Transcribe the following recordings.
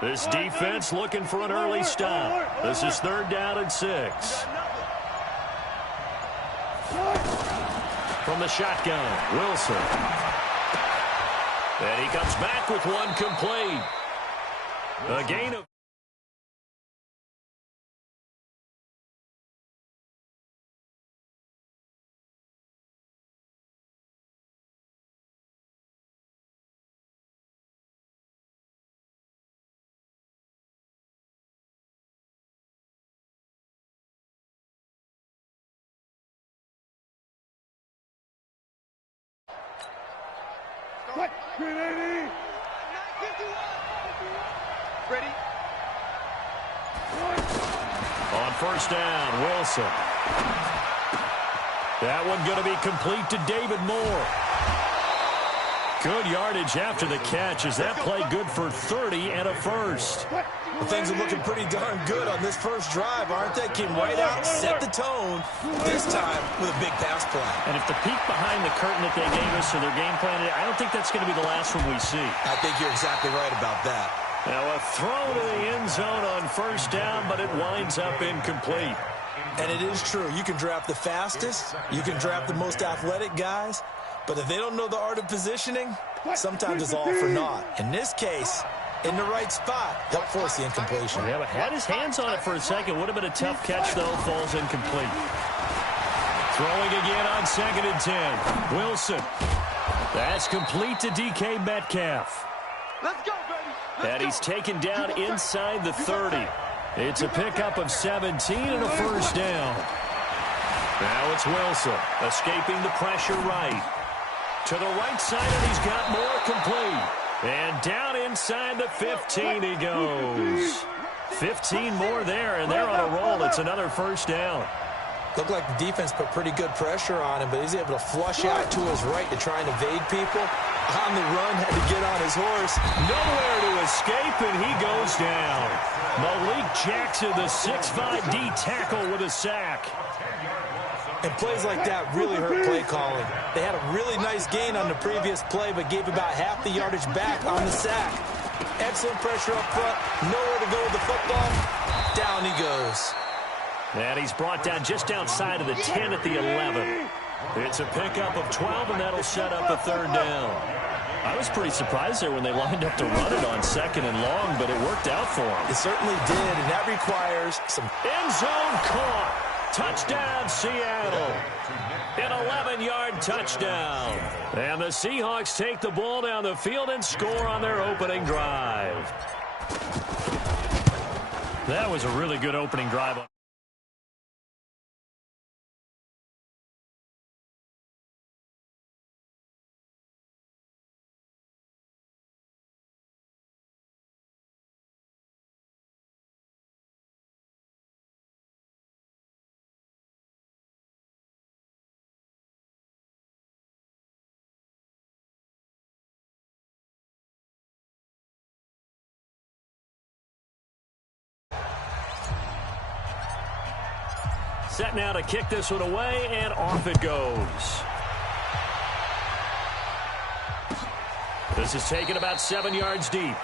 This defense looking for an early stop. This is 3rd down and 6. From the shotgun, Wilson. And he comes back with one complete. A gain of... Ready? On 1st down, Wilson. That one going to be complete to David Moore. Good yardage after the catch. Is that play good for 30 and a first? Well, things are looking pretty darn good on this first drive, aren't they? Came right out, set the tone, this time with a big pass play. And if the peek behind the curtain that they gave us or their game plan, I don't think that's going to be the last one we see. I think you're exactly right about that. Now a throw to the end zone on 1st down, but it winds up incomplete. And it is true. You can draft the fastest, you can draft the most athletic guys, but if they don't know the art of positioning, sometimes it's all for naught. In this case, in the right spot, help force the incompletion. Yeah, but had his hands on it for a second. Would have been a tough catch, though. Falls incomplete. Throwing again on 2nd and 10. Wilson. That's complete to DK Metcalf. Let's go, baby. And he's taken down inside the 30. It's a pickup of 17 and a 1st down. Now it's Wilson escaping the pressure right. To the right side, and he's got more complete. And down inside the 15 he goes. 15 more there, and they're on a roll. It's another 1st down. Looked like the defense put pretty good pressure on him, but he's able to flush out to his right to try and evade people. On the run, had to get on his horse. Nowhere to escape, and he goes down. Malik Jackson, the 6'5" D tackle with a sack. And plays like that really hurt play calling. They had a really nice gain on the previous play, but gave about half the yardage back on the sack. Excellent pressure up front. Nowhere to go with the football. Down he goes. And he's brought down just outside of the 10 at the 11. It's a pickup of 12, and that'll set up a 3rd down. I was pretty surprised there when they lined up to run it on 2nd and long, but it worked out for him. It certainly did, and that requires some end zone caught. Touchdown, Seattle. An 11-yard touchdown. And the Seahawks take the ball down the field and score on their opening drive. That was a really good opening drive. Set now to kick this one away, and off it goes. This is taken about 7 yards deep.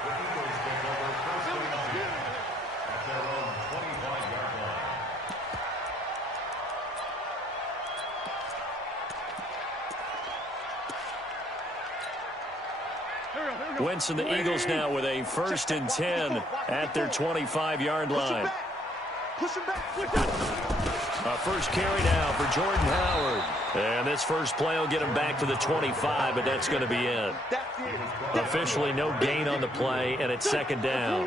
Wentz and the Eagles now with a 1st and 10 at their 25-yard line. A first carry now for Jordan Howard. And this first play will get him back to the 25, but that's going to be it. Officially no gain on the play, and it's 2nd down.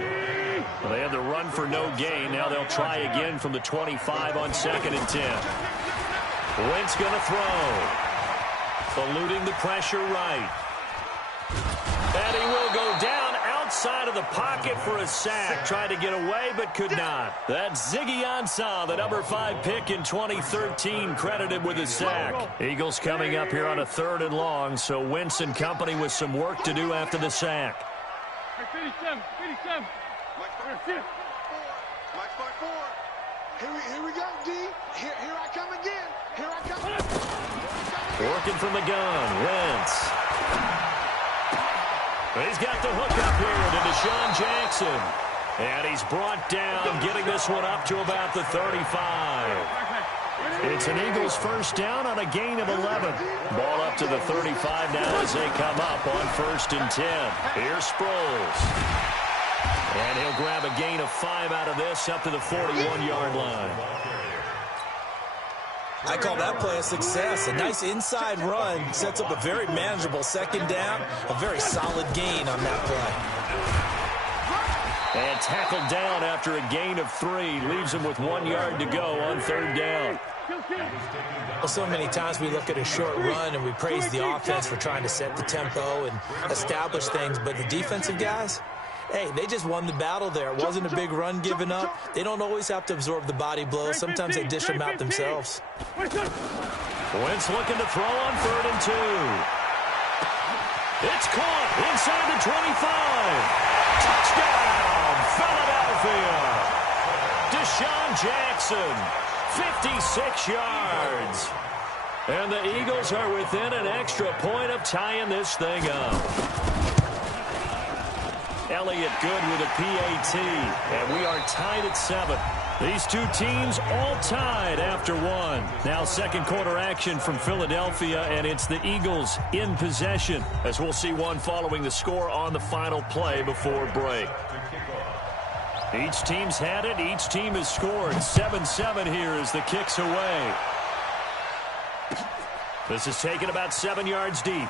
Well, they had the run for no gain. Now they'll try again from the 25 on 2nd and 10. Wentz going to throw. Eluding the pressure right. And he will go down outside of the pocket for a sack. Tried to get away, but could not. That's Ziggy Ansah, the number 5 pick in 2013, credited with a sack. Eagles coming up here on a 3rd and long, so Wentz and company with some work to do after the sack. Here we go, D. Here I come again. Here I come. Working from the gun, Wentz. He's got the hook up here to Deshaun Jackson. And he's brought down, getting this one up to about the 35. It's an Eagles first down on a gain of 11. Ball up to the 35 now as they come up on 1st and 10. Here's Sproles. And he'll grab a gain of 5 out of this up to the 41-yard line. I call that play a success. A nice inside run sets up a very manageable 2nd down. A very solid gain on that play. And tackled down after a gain of 3. Leaves him with 1 yard to go on 3rd down. Well, so many times we look at a short run and we praise the offense for trying to set the tempo and establish things. But the defensive guys, hey, they just won the battle there. It wasn't a big run given up. They don't always have to absorb the body blows. Sometimes they dish them out themselves. Wentz looking to throw on 3rd and 2. It's caught inside the 25. Touchdown, Philadelphia. Deshaun Jackson, 56 yards. And the Eagles are within an extra point of tying this thing up. Elliott good with a PAT, and we are tied at 7. These two teams all tied after 1. Now 2nd quarter action from Philadelphia, and it's the Eagles in possession, as we'll see one following the score on the final play before break. Each team's had it. Each team has scored. 7-7 here as the kick's away. This is taken about 7 yards deep.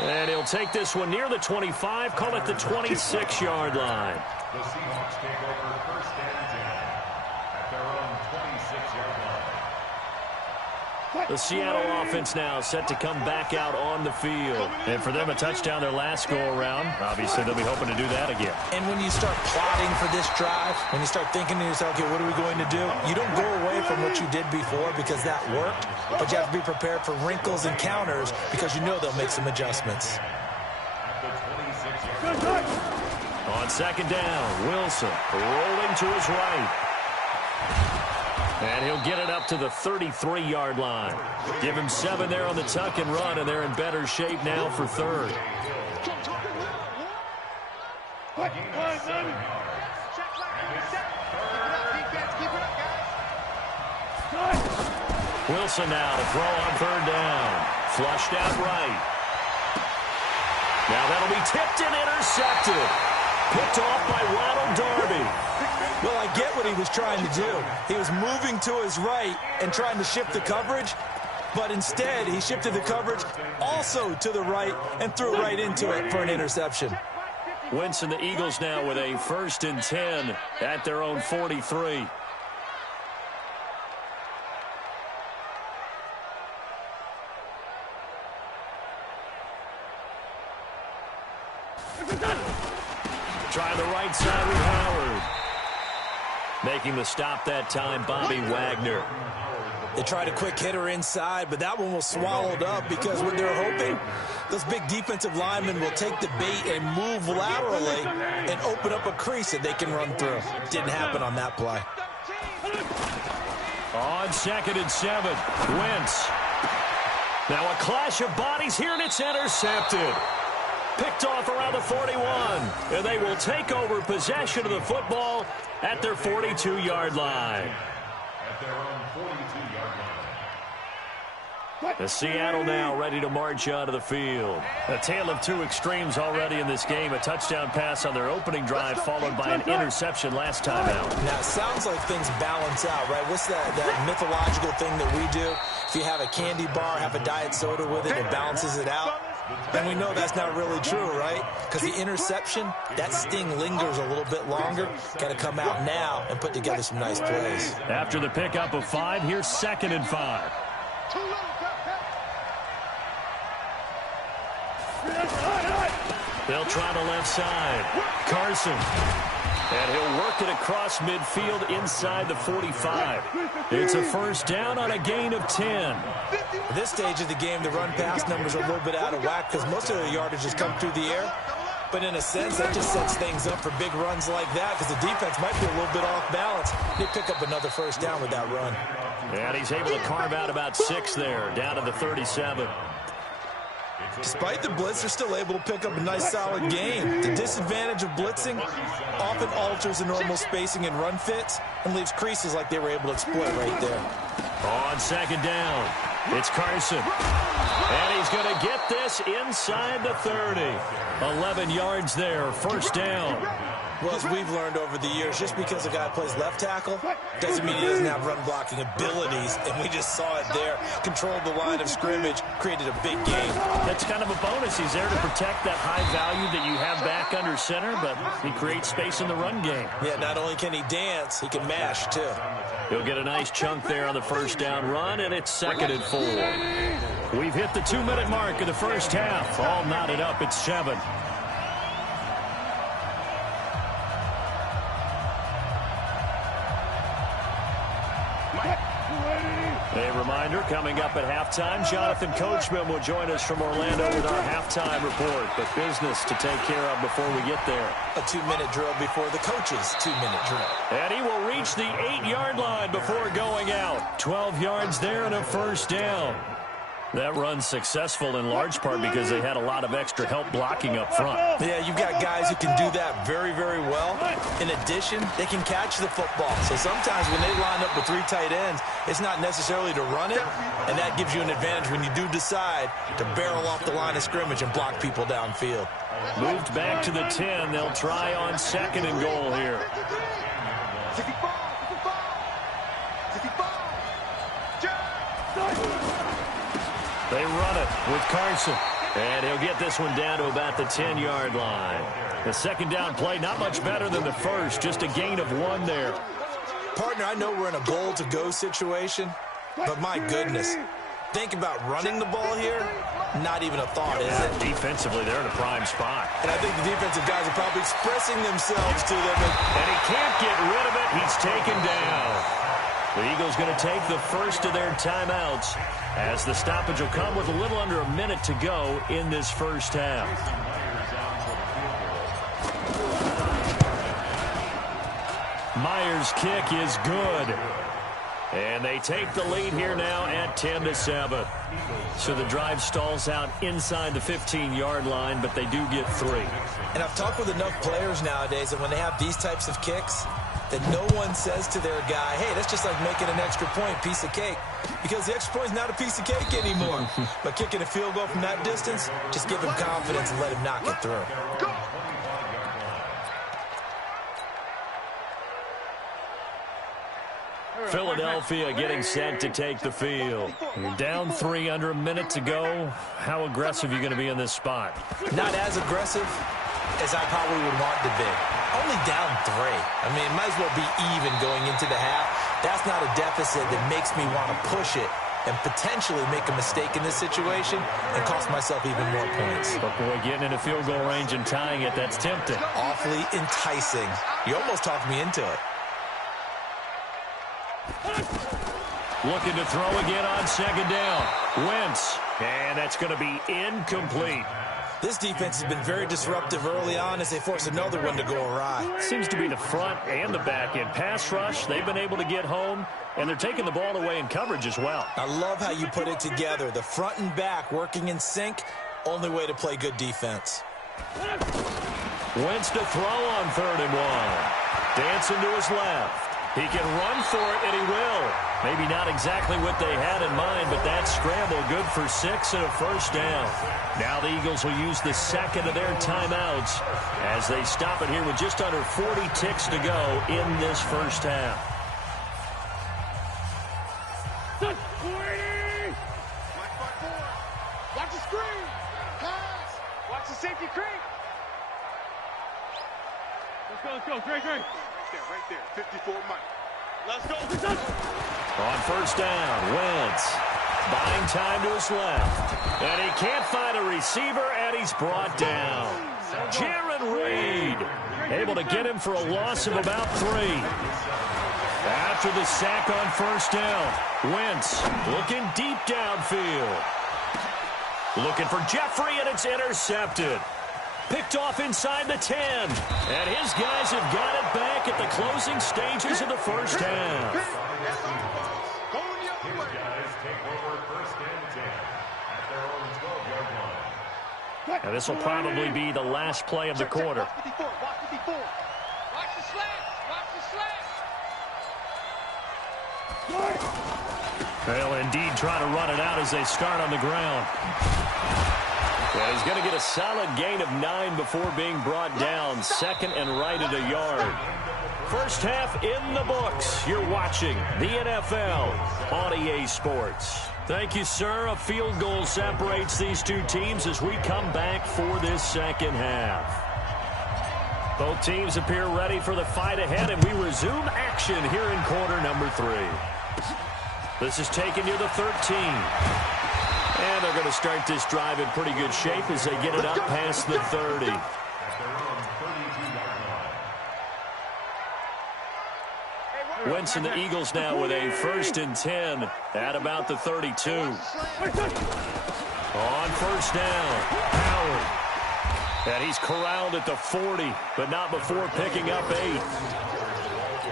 And he'll take this one near the 25, call it the 26-yard line. The Seahawks take over 1st and 10 at their own 26-yard line. The Seattle offense now set to come back out on the field. And for them, a touchdown their last go-around. Obviously, they'll be hoping to do that again. And when you start plotting for this drive, when you start thinking to yourself, okay, what are we going to do? You don't go away from what you did before because that worked, but you have to be prepared for wrinkles and counters because you know they'll make some adjustments. On 2nd down, Wilson rolling to his right. And he'll get it up to the 33-yard line. Give him 7 there on the tuck and run, and they're in better shape now for 3rd. Wilson now to throw on 3rd down. Flushed out right. Now that'll be tipped and intercepted. Picked off by Ronald Darby. Well, I get what he was trying to do. He was moving to his right and trying to shift the coverage, but instead he shifted the coverage also to the right and threw right into it for an interception. Wentz and the Eagles now with a 1st and 10 at their own 43. Try the right side with Howard. Making the stop that time, Bobby Wagner. They tried a quick hitter inside, but that one was swallowed up because what they're hoping, those big defensive linemen will take the bait and move laterally and open up a crease that they can run through. Didn't happen on that play. On 2nd and 7, Wentz. Now a clash of bodies here, and it's intercepted. Picked off around the 41, and they will take over possession of the football at their 42-yard line. At their own 42-yard line. The Seattle now ready to march out of the field. A tale of two extremes already in this game. A touchdown pass on their opening drive followed by an interception last time out. Now, it sounds like things balance out, right? What's that mythological thing that we do? If you have a candy bar, have a diet soda with it, it balances it out. And we know that's not really true, right? Because the interception, that sting lingers a little bit longer. Got to come out now and put together some nice plays. After the pickup of 5, here's 2nd and 5. They'll try the left side. Carson. And he'll work it across midfield inside the 45. It's a 1st down on a gain of 10. At this stage of the game, the run-pass numbers are a little bit out of whack because most of their yardage has come through the air. But in a sense, that just sets things up for big runs like that because the defense might be a little bit off balance. They pick up another 1st down with that run. And he's able to carve out about 6 there, down to the 37. Despite the blitz, they're still able to pick up a nice, solid game. The disadvantage of blitzing often alters the normal spacing and run fits and leaves creases like they were able to exploit right there. On second down, it's Carson. And he's going to get this inside the 30. 11 yards there, first down. Well, as we've learned over the years, just because a guy plays left tackle doesn't mean he doesn't have run-blocking abilities, and we just saw it there. Controlled the line of scrimmage, created a big game. That's kind of a bonus. He's there to protect that high value that you have back under center, but he creates space in the run game. Yeah, not only can he dance, he can mash, too. He'll get a nice chunk there on the first down run, and it's 2nd and 4. We've hit the 2-minute mark of the first half. All knotted up at 7. A reminder, coming up at halftime, Jonathan Coachman will join us from Orlando with our halftime report. But business to take care of before we get there. A 2-minute drill before the coach's 2-minute drill. And he will reach the 8-yard line before going out. 12 yards there and a first down. That run's successful in large part because they had a lot of extra help blocking up front. Yeah, you've got guys who can do that very, very well. In addition, they can catch the football. So sometimes when they line up with 3 tight ends, it's not necessarily to run it, and that gives you an advantage when you do decide to barrel off the line of scrimmage and block people downfield. Moved back to the 10. They'll try on 2nd and goal here. They run it with Carson. And he'll get this one down to about the 10-yard line. The second down play, not much better than the first. Just a gain of 1 there. Partner, I know we're in a goal-to-go situation, but my goodness. Think about running the ball here. Not even a thought, is it? Defensively, they're in a prime spot. And I think the defensive guys are probably expressing themselves to them. And he can't get rid of it. He's taken down. The Eagles going to take the first of their timeouts as the stoppage will come with a little under a minute to go in this first half. Myers' kick is good. And they take the lead here now at 10-7. So the drive stalls out inside the 15-yard line, but they do get 3. And I've talked with enough players nowadays that when they have these types of kicks, that no one says to their guy, hey, that's just like making an extra point, piece of cake. Because the extra point is not a piece of cake anymore. But kicking a field goal from that distance, just give him confidence and let him knock it through. Philadelphia getting set to take the field. You're down 3 under a minute to go. How aggressive are you going to be in this spot? Not as aggressive as I probably would want to be. Only down 3. I mean, it might as well be even going into the half. That's not a deficit that makes me want to push it and potentially make a mistake in this situation and cost myself even more points. But boy, getting into field goal range and tying it, that's tempting. Awfully enticing. You almost talked me into it. Looking to throw again on 2nd down. Wentz. And that's going to be incomplete. This defense has been very disruptive early on as they force another one to go awry. Seems to be the front and the back end. Pass rush, they've been able to get home, and they're taking the ball away in coverage as well. I love how you put it together. The front and back working in sync, only way to play good defense. Wentz to throw on 3rd and 1. Dancing to his left. He can run for it, and he will. Maybe not exactly what they had in mind, but that scramble good for 6 and a first down. Now the Eagles will use the second of their timeouts as they stop it here with just under 40 ticks to go in this first half. Watch the screen. Pass. Watch the safety creep. Let's go. Great. Right there. 54 Mike. Let's go. On first down, Wentz buying time to his left. And he can't find a receiver, and he's brought down. Jaron Reed able to get him for a loss of about 3. After the sack on first down, Wentz looking deep downfield. Looking for Jeffrey, and it's intercepted. Picked off inside the 10. And his guys have got it back at the closing stages of the first half. His guys take over 1st and 10 at their own 12-yard line. And this will probably be the last play of the quarter. Watch the slant. They'll indeed try to run it out as they start on the ground. And he's going to get a solid gain of 9 before being brought down. Second and right at a yard. First half in the books. You're watching the NFL on EA Sports. Thank you, sir. A field goal separates these two teams as we come back for this second half. Both teams appear ready for the fight ahead, and we resume action here in quarter number 3. This is taken near the 13. And they're going to start this drive in pretty good shape as they get it up past the 30. Wentz and the Eagles now with a 1st and 10 at about the 32. On first down, Howard. And he's corralled at the 40, but not before picking up 8.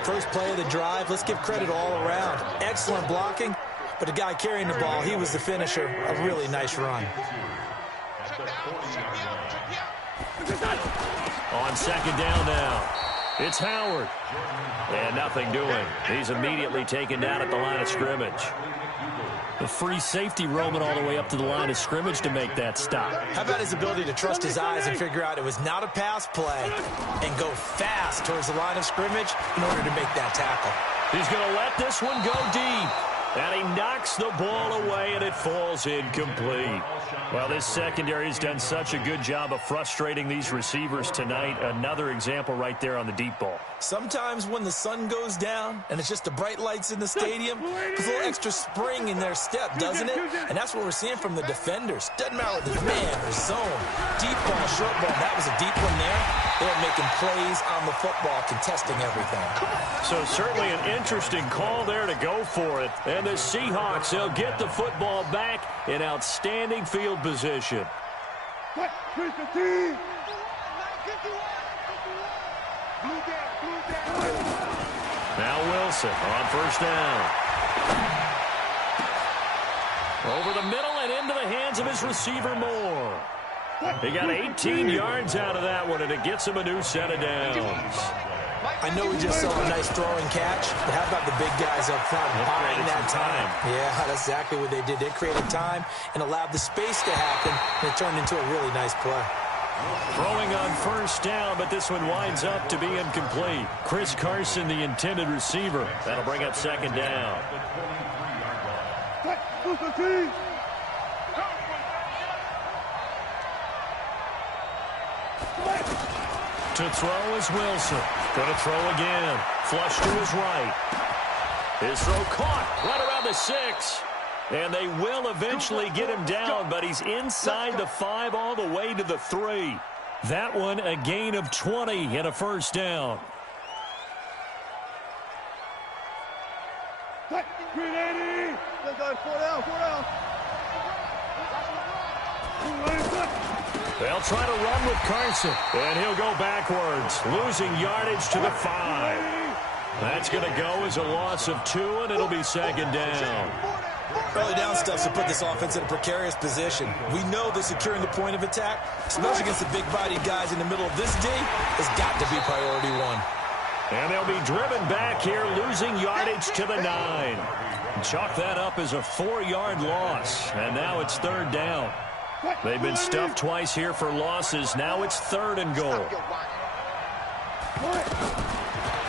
First play of the drive, let's give credit all around. Excellent blocking, but the guy carrying the ball, he was the finisher. A really nice run. On second down now, it's Howard. And nothing doing. He's immediately taken down at the line of scrimmage. The free safety roaming all the way up to the line of scrimmage to make that stop. How about his ability to trust his eyes and figure out it was not a pass play and go fast towards the line of scrimmage in order to make that tackle. He's going to let this one go deep. And he knocks the ball away, and it falls incomplete. Well, this secondary has done such a good job of frustrating these receivers tonight. Another example right there on the deep ball. Sometimes when the sun goes down and it's just the bright lights in the stadium, there's a little extra spring in their step, doesn't it? And that's what we're seeing from the defenders. Doesn't matter whether it's man or zone. Deep ball, short ball. That was a deep one there. They're making plays on the football, contesting everything. So certainly an interesting call there to go for it. And the Seahawks, they'll get the football back in outstanding field position. Now Wilson on first down. Over the middle and into the hands of his receiver Moore. He got 18 yards out of that one, and it gets him a new set of downs. I know we just saw a nice throwing catch, but how about the big guys up front buying that time? Yeah, that's exactly what they did. They created time and allowed the space to happen, and it turned into a really nice play. Throwing on first down, but this one winds up to be incomplete. Chris Carson, the intended receiver. That'll bring up second down. To throw is Wilson. Going to throw again. Flush to his right. His throw caught right around the 6. And they will eventually get him down, but he's inside the 5 all the way to the 3. That one a gain of 20 and a first down. They'll try to run with Carson, and he'll go backwards, losing yardage to the 5. That's going to go as a loss of 2, and it'll be second down. Early down stuff to put this offense in a precarious position. We know that securing the point of attack, especially against the big-bodied guys in the middle of this D, has got to be priority 1. And they'll be driven back here, losing yardage to the 9. Chalk that up as a 4-yard loss, and now it's third down. They've been stuffed twice here for losses. Now it's 3rd and goal.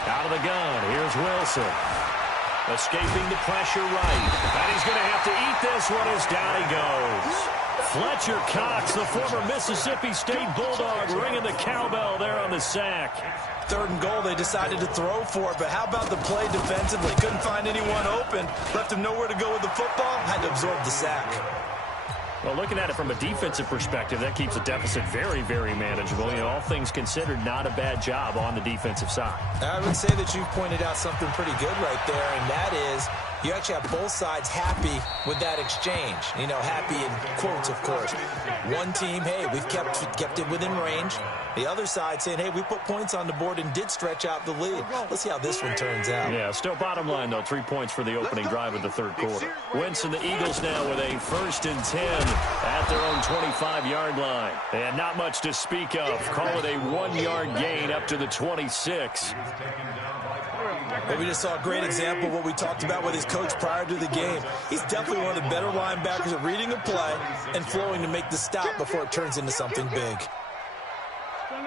Out of the gun, here's Wilson. Escaping the pressure right. And he's going to have to eat this one as down he goes. Fletcher Cox, the former Mississippi State Bulldog, ringing the cowbell there on the sack. 3rd and goal, they decided to throw for it, but how about the play defensively? Couldn't find anyone open. Left him nowhere to go with the football. Had to absorb the sack. Well, looking at it from a defensive perspective, that keeps the deficit very, very manageable. You know, all things considered, not a bad job on the defensive side. I would say that you've pointed out something pretty good right there, and that is You actually have both sides happy with that exchange. You know, happy in quotes, of course. One team, hey, we've kept it within range. The other side saying, hey, we put points on the board and did stretch out the lead. Let's see how this one turns out. Yeah, still bottom line, though, 3 points for the opening drive of the third quarter. Wentz and the Eagles now with a 1st and 10 at their own 25-yard line. And not much to speak of. Call it a 1-yard gain up to the 26. Well, we just saw a great example of what we talked about with his coach prior to the game. He's definitely one of the better linebackers at reading a play and flowing to make the stop before it turns into something big. On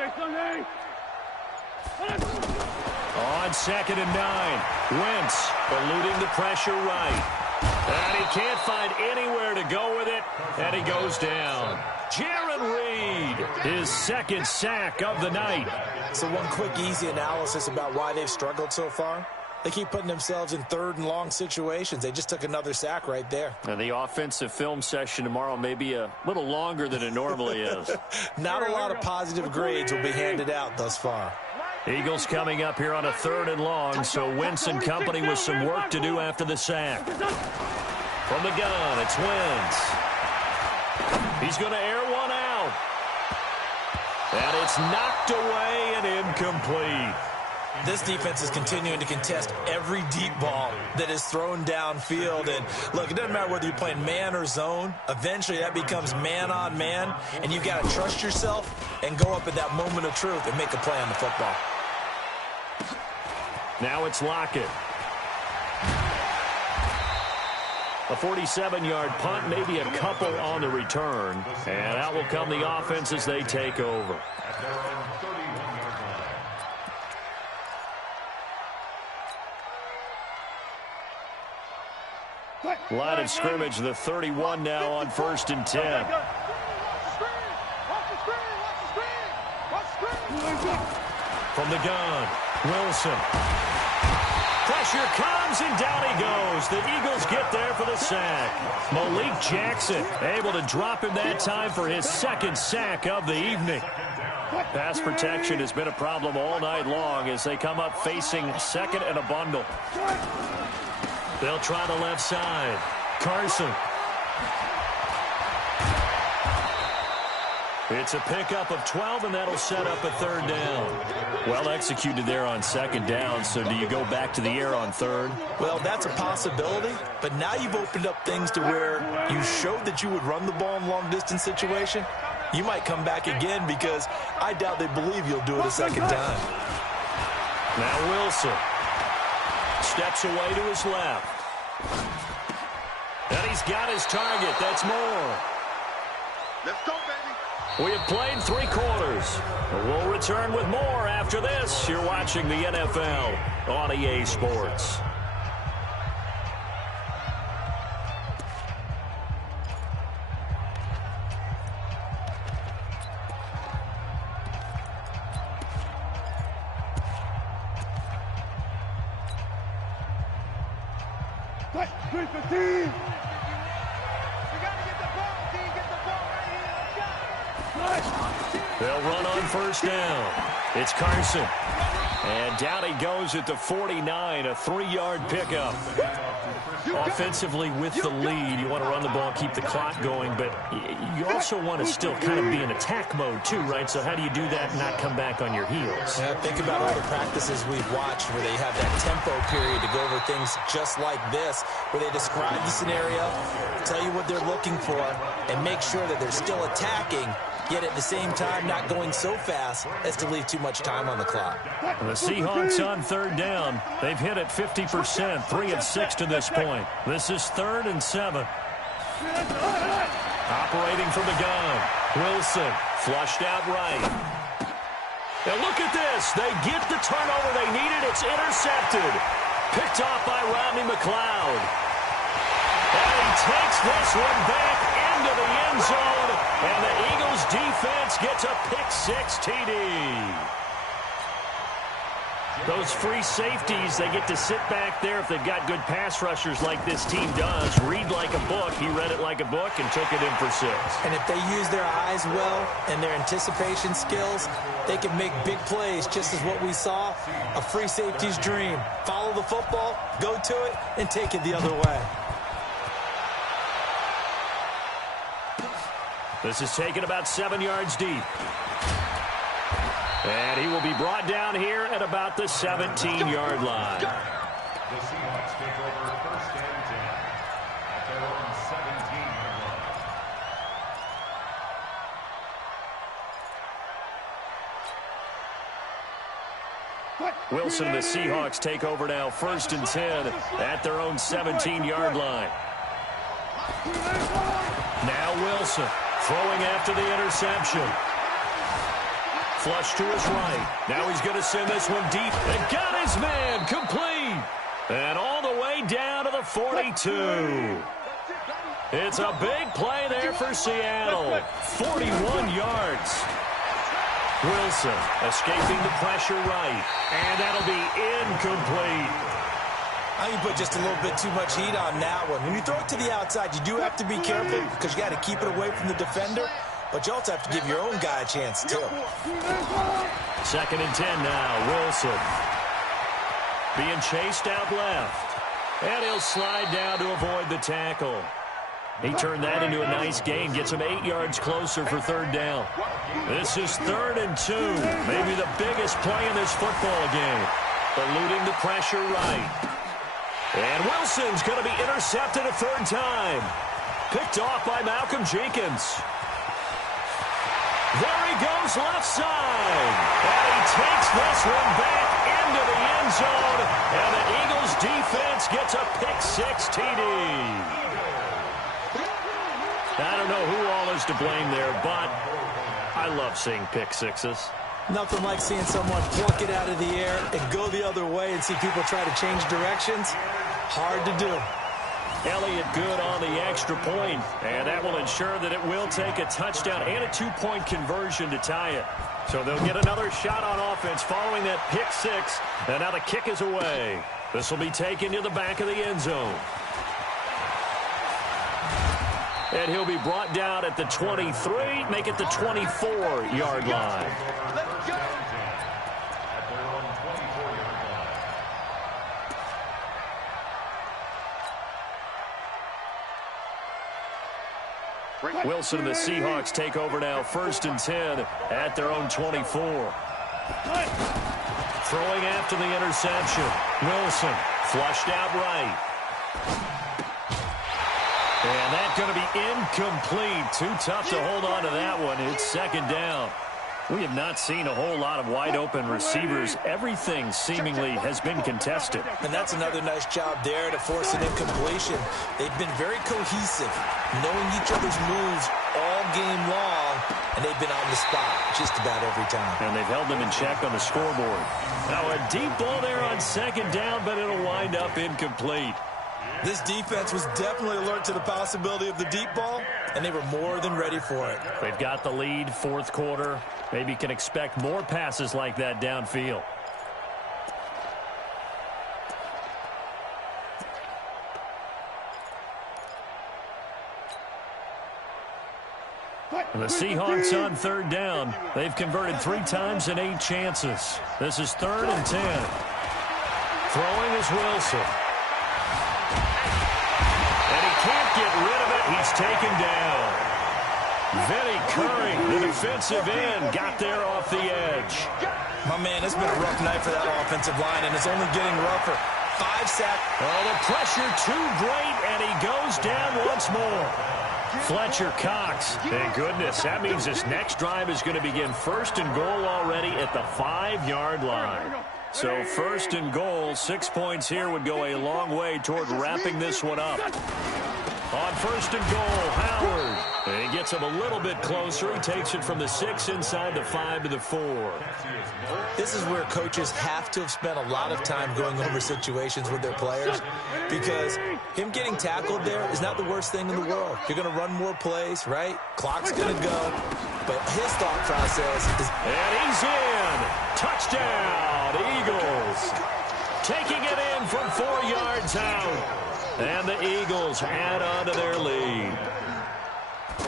2nd and 9, Wentz eluding the pressure right. And he can't find anywhere to go with it, and he goes down. Jaron Reed, his 2nd sack of the night. So one quick, easy analysis about why they've struggled so far. They keep putting themselves in 3rd and long situations. They just took another sack right there. And the offensive film session tomorrow may be a little longer than it normally is. Not a lot of positive grades will be handed out thus far. Eagles coming up here on a 3rd and long, so Wentz and company with some work to do after the sack. From the gun, it's Wentz. He's going to air one out. And it's knocked away and incomplete. This defense is continuing to contest every deep ball that is thrown downfield. And look, it doesn't matter whether you're playing man or zone. Eventually that becomes man on man. And you've got to trust yourself and go up at that moment of truth and make a play on the football. Now it's Lockett. A 47-yard punt, maybe a couple on the return. And out will come the offense as they take over. Line of scrimmage, the 31 now on 1st and 10. From the gun, Wilson. Pressure comes, and down he goes. The Eagles get there for the sack. Malik Jackson able to drop him that time for his 2nd sack of the evening. Pass protection has been a problem all night long as they come up facing 2nd and a bundle. They'll try the left side. Carson. It's a pickup of 12, and that'll set up a 3rd down. Well executed there on 2nd down, so do you go back to the air on 3rd? Well, that's a possibility, but now you've opened up things to where you showed that you would run the ball in long-distance situation. You might come back again because I doubt they believe you'll do it a 2nd time. Now Wilson steps away to his left. And he's got his target. That's more. Let's go, baby. We have played 3 quarters. We'll return with more after this. You're watching the NFL on EA Sports. They'll run on 1st down. It's Carson. And down he goes at the 49, a 3-yard pickup. Offensively with the lead, you want to run the ball, keep the clock going, but you also want to still kind of be in attack mode too, right? So how do you do that and not come back on your heels? Yeah, think about all the practices we've watched where they have that tempo period to go over things just like this, where they describe the scenario, tell you what they're looking for, and make sure that they're still attacking, yet at the same time not going so fast as to leave too much time on the clock. And the Seahawks on 3rd down. They've hit it 50%, 3 of 6 to this point. This is 3rd and 7. Operating from the gun. Wilson flushed out right. Now look at this. They get the turnover they needed. It's intercepted. Picked off by Rodney McLeod. And he takes this one back into the end zone. And the Eagles defense gets a pick-6 TD. Those free safeties, they get to sit back there if they've got good pass rushers like this team does. Read like a book. He read it like a book and took it in for 6. And if they use their eyes well and their anticipation skills, they can make big plays, just as what we saw, a free safety's dream. Follow the football, go to it, and take it the other way. This is taken about 7 yards deep. And he will be brought down here at about the 17-yard line. The Seahawks take over first and 10 at their own 17-yard line. Wilson and the Seahawks take over now first and 10 at their own 17-yard line. Now Wilson throwing after the interception. Flush to his right. Now he's going to send this one deep. And got his man complete. And all the way down to the 42. It's a big play there for Seattle. 41 yards. Wilson escaping the pressure right. And that'll be incomplete. I think you put just a little bit too much heat on that one. When you throw it to the outside, you do have to be careful because you got to keep it away from the defender. But you also have to give your own guy a chance, too. Second and 10 now. Wilson being chased out left. And he'll slide down to avoid the tackle. He turned that into a nice gain. Gets him 8 yards closer for third down. This is 3rd and 2. Maybe the biggest play in this football game. Eluding the pressure right. And Wilson's going to be intercepted a 3rd time. Picked off by Malcolm Jenkins. There he goes left side. And he takes this one back into the end zone. And the Eagles defense gets a pick-6 TD. I don't know who all is to blame there, but I love seeing pick-6s. Nothing like seeing someone pluck it out of the air and go the other way and see people try to change directions. Hard to do. Elliott good on the extra point, and that will ensure that it will take a touchdown and a 2-point conversion to tie it. So they'll get another shot on offense following that pick-6, and now the kick is away. This will be taken to the back of the end zone. And he'll be brought down at the 23, make it the 24-yard line. Wilson and the Seahawks take over now first and 10 at their own 24. Throwing after the interception. Wilson flushed out right. And that's going to be incomplete. Too tough to hold on to that one. It's second down. We have not seen a whole lot of wide-open receivers. Everything seemingly has been contested. And that's another nice job there to force an incompletion. They've been very cohesive, knowing each other's moves all game long, and they've been on the spot just about every time. And they've held them in check on the scoreboard. Now a deep ball there on second down, but it'll wind up incomplete. This defense was definitely alert to the possibility of the deep ball, and they were more than ready for it. They've got the lead, fourth quarter. Maybe can expect more passes like that downfield. And the Seahawks on third down. They've converted 3 times in 8 chances. This is 3rd and 10. Throwing is Wilson. And he can't get rid of it. He's taken down. Vinny Curry, the defensive end, got there off the edge. My man, it's been a rough night for that offensive line, and it's only getting rougher. 5 sacks. Oh, the pressure too great, and he goes down once more. Fletcher Cox. Thank goodness. That means this next drive is going to begin first and goal already at the 5-yard line. So 1st and goal, 6 points here would go a long way toward wrapping this one up. On 1st and goal, Howard. And he gets him a little bit closer. He takes it from the 6 inside the 5 to the 4. This is where coaches have to have spent a lot of time going over situations with their players, because him getting tackled there is not the worst thing in the world. You're going to run more plays, right? Clock's going to go. But his thought process is... And he's in. Touchdown, Eagles. taking it in from 4 yards out. And the Eagles add on to their lead.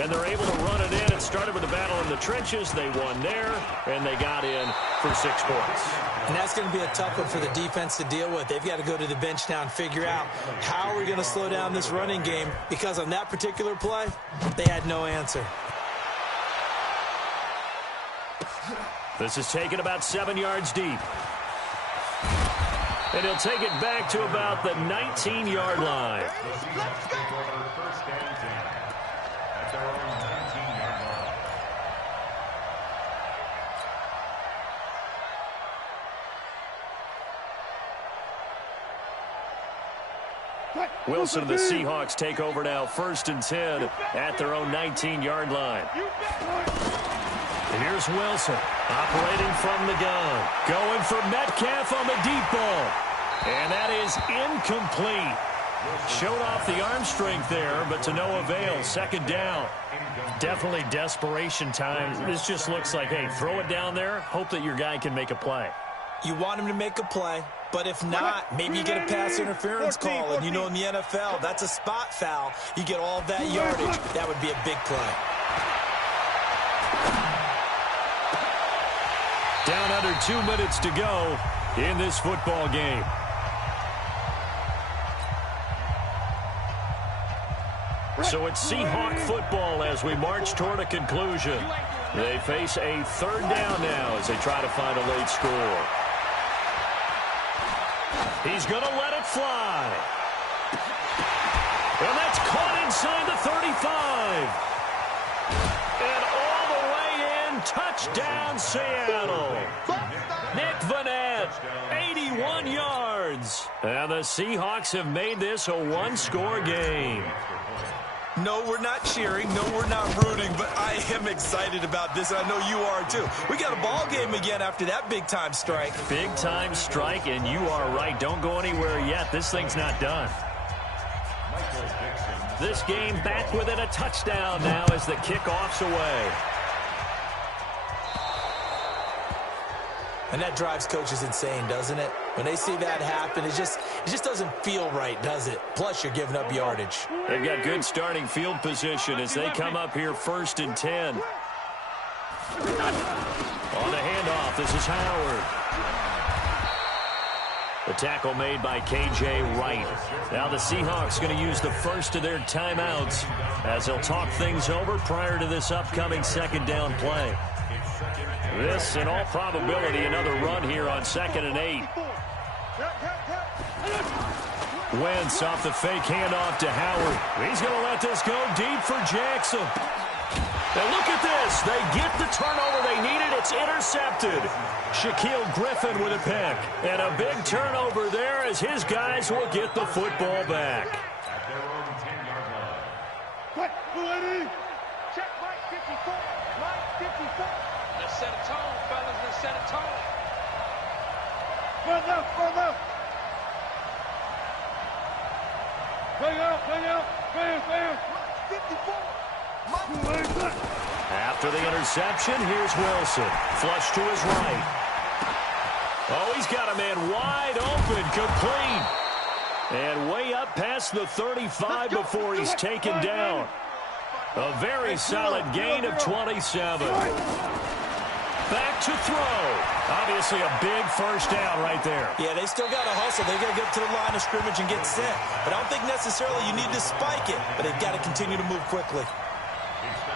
And they're able to run it in. It started with a battle in the trenches. They won there, and they got in for 6 points. And that's going to be a tough one for the defense to deal with. They've got to go to the bench now and figure out how are we going to slow down this running game, because on that particular play, they had no answer. This is taken about 7 yards deep. And he'll take it back to about the 19-yard line. Wilson and the Seahawks take over now, 1st and 10 at their own 19-yard line. Here's Wilson operating from the gun. Going for Metcalf on the deep ball. And that is incomplete. Showed off the arm strength there, but to no avail. 2nd down. Definitely desperation time. This just looks like, hey, throw it down there. Hope that your guy can make a play. You want him to make a play, but if not, maybe you get a pass interference call. And you know in the NFL, that's a spot foul. You get all of that yardage. That would be a big play. Down under 2 minutes to go in this football game. So it's Seahawk football as we march toward a conclusion. They face a 3rd down now as they try to find a late score. He's going to let it fly. And that's caught inside the 35. And all the way in, touchdown Seattle. Nick Vanette, 81 yards. And the Seahawks have made this a 1-score game. No, we're not cheering. No, we're not rooting, but I am excited about this. I know you are, too. We got a ball game again after that big-time strike. Big-time strike, and you are right. Don't go anywhere yet. This thing's not done. This game back within a touchdown now as the kickoff's away. And that drives coaches insane, doesn't it? When they see that happen, it just doesn't feel right, does it? Plus, you're giving up yardage. They've got good starting field position as they come up here 1st and 10. On the handoff, this is Howard. The tackle made by K.J. Wright. Now the Seahawks going to use the first of their timeouts as they'll talk things over prior to this upcoming 2nd down play. This, in all probability, another run here on 2nd and 8. Wentz off the fake handoff to Howard. He's going to let this go deep for Jackson. Now look at this. They get the turnover they needed. It's intercepted. Shaquille Griffin with a pick. And a big turnover there as his guys will get the football back. Check Mike 54. Mike 54. Let's set a tone, fellas. Let's set a tone. Run up. Bring out. Bam. 54. After the interception, here's Wilson. Flush to his right. Oh, he's got a man wide open, complete. And way up past the 35 before he's taken down. A very solid gain of 27. Back to throw. Obviously a big 1st down right there. Yeah, they still got to hustle. They got to get to the line of scrimmage and get set. But I don't think necessarily you need to spike it, but they've got to continue to move quickly.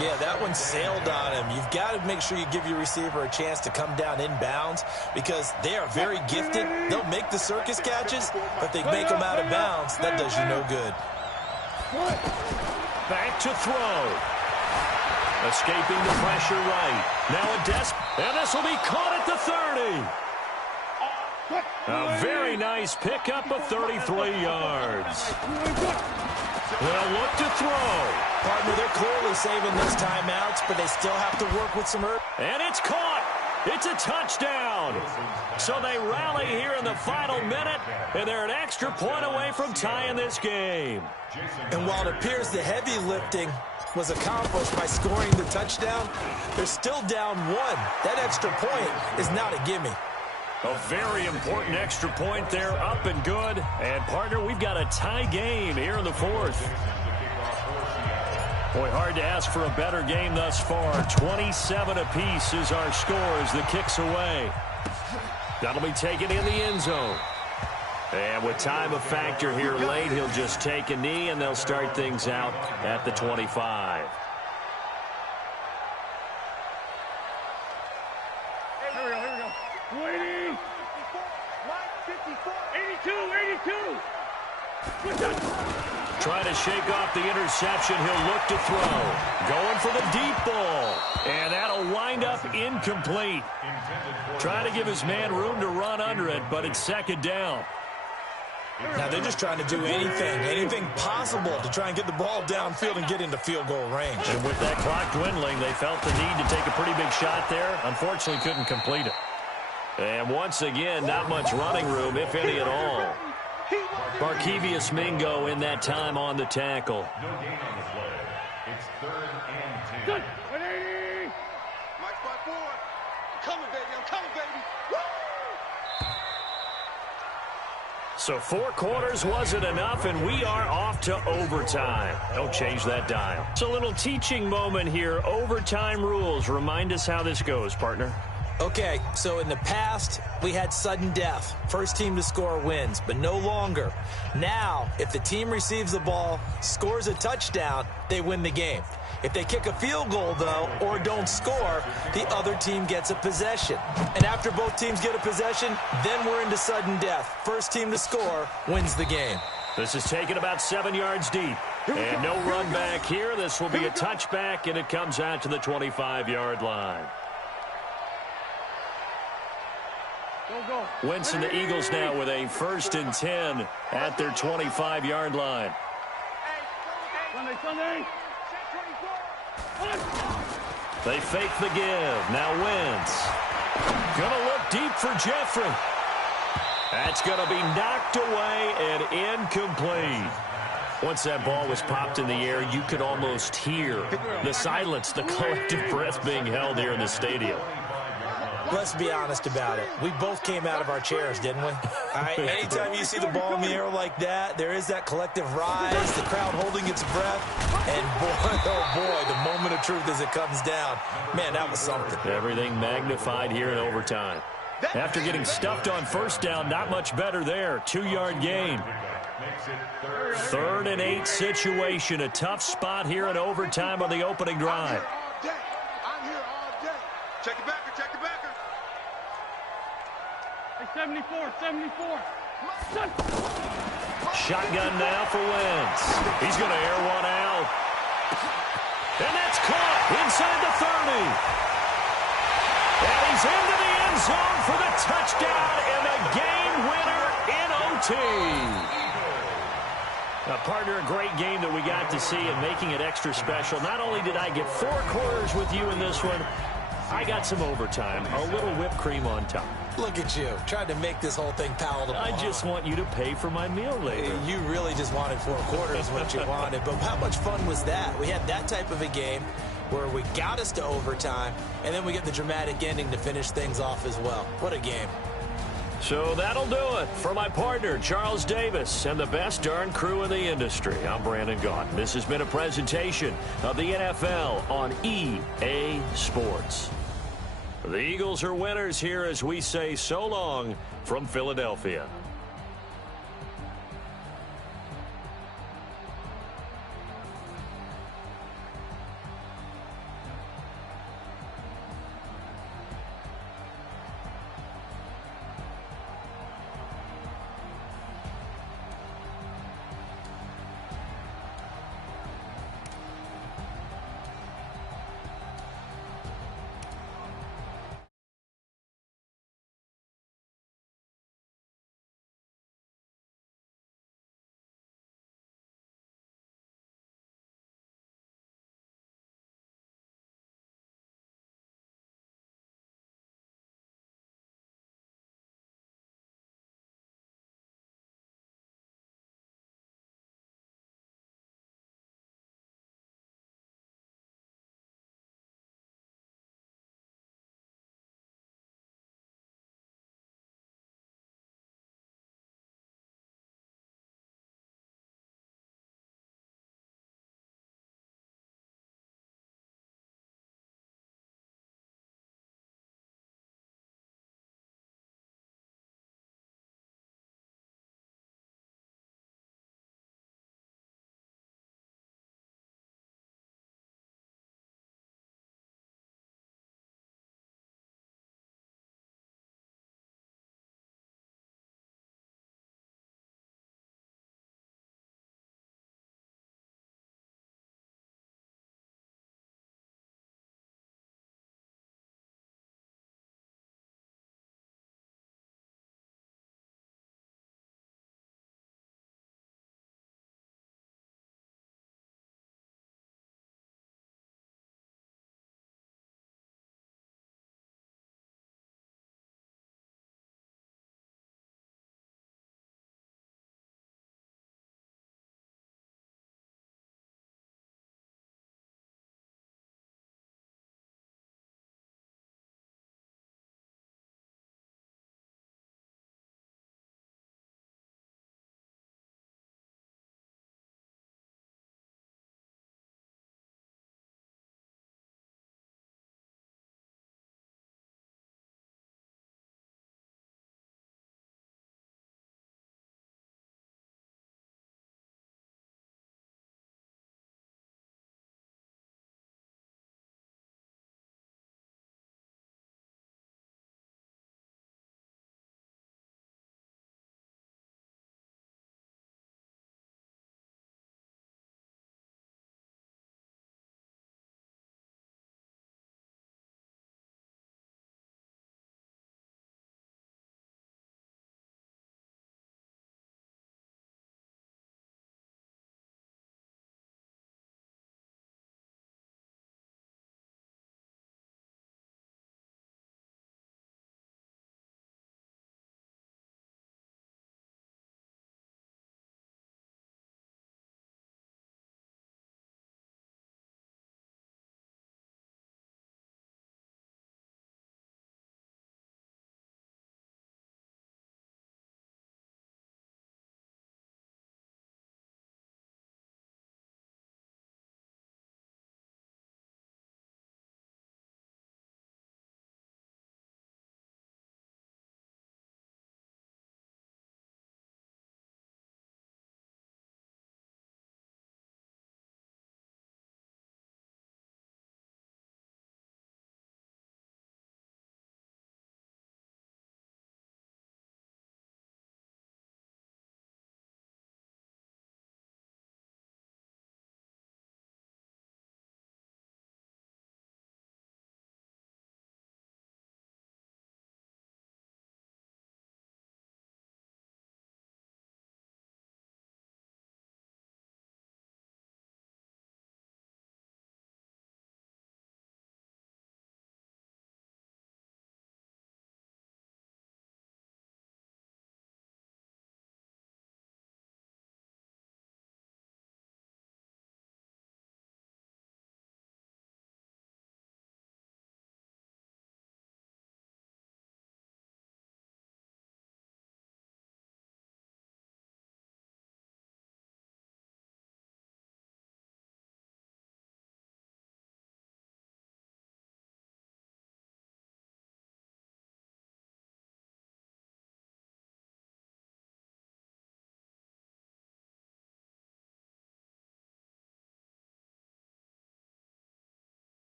Yeah, that one sailed on him. You've got to make sure you give your receiver a chance to come down inbounds because they are very gifted. They'll make the circus catches, but they make them out of bounds. That does you no good. Back to throw. Escaping the pressure right. Now a and this will be caught at the 30. A very nice pickup of 33 yards. They'll look to throw. Partner, they're clearly saving those timeouts, but they still have to work with some hurt. And it's caught. It's a touchdown. So they rally here in the final minute, and they're an extra point away from tying this game. And while it appears the heavy lifting was accomplished by scoring the touchdown, they're still down 1. That extra point is not a gimme. A very important extra point there, up and good. And, partner, we've got a tie game here in the fourth. Boy, hard to ask for a better game thus far. 27 apiece is our score as the kick's away. That'll be taken in the end zone. And with time a factor here late, he'll just take a knee, and they'll start things out at the 25. Here we go. 80. 54. 82. Trying to shake off the interception. He'll look to throw. Going for the deep ball. And that'll wind up incomplete. Trying to give his man room to run under it, but it's second down. Now they're just trying to do anything possible to try and get the ball downfield and get into field goal range. And with that clock dwindling, they felt the need to take a pretty big shot there. Unfortunately, couldn't complete it. And once again, not much running room, if any at all. Barkevius Mingo in that time on the tackle. No gain on the play. It's 3rd and 10. Good. 180. Mike spot forward. I'm coming, baby. Woo! So 4 quarters wasn't enough, and we are off to overtime. Don't change that dial. It's a little teaching moment here. Overtime rules. Remind us how this goes, partner. Okay, so in the past, we had sudden death. First team to score wins, but no longer. Now, if the team receives the ball, scores a touchdown, they win the game. If they kick a field goal, though, or don't score, the other team gets a possession. And after both teams get a possession, then we're into sudden death. First team to score wins the game. This is taken about 7 yards deep. And no run back here. This will be a touchback, and it comes out to the 25-yard line. Wentz and the Eagles now with a 1st and 10 at their 25-yard line. Sunday. They fake the give. Now Wentz. Gonna look deep for Jeffrey. That's gonna be knocked away and incomplete. Once that ball was popped in the air, you could almost hear the silence, the collective breath being held here in the stadium. Let's be honest about it. We both came out of our chairs, didn't we? All right, anytime you see the ball in the air like that, there is that collective rise, the crowd holding its breath, and boy, oh boy, the moment of truth as it comes down. Man, that was something. Everything magnified here in overtime. After getting stuffed on first down, not much better there. 2-yard gain. 3rd and 8 situation. A tough spot here in overtime on the opening drive. I'm here all day. Check it back. 74. Shotgun now for Wentz. He's going to air one out. And that's caught inside the 30. And he's into the end zone for the touchdown and the game winner in OT. Now, partner, a great game that we got to see and making it extra special. Not only did I get 4 quarters with you in this one, I got some overtime, a little whipped cream on top. Look at you, trying to make this whole thing palatable. I just want you to pay for my meal later. You really just wanted 4 quarters what you wanted. But how much fun was that? We had that type of a game where we got us to overtime, and then we get the dramatic ending to finish things off as well. What a game. So that'll do it for my partner, Charles Davis, and the best darn crew in the industry. I'm Brandon Gaudin. This has been a presentation of the NFL on EA Sports. The Eagles are winners here as we say so long from Philadelphia.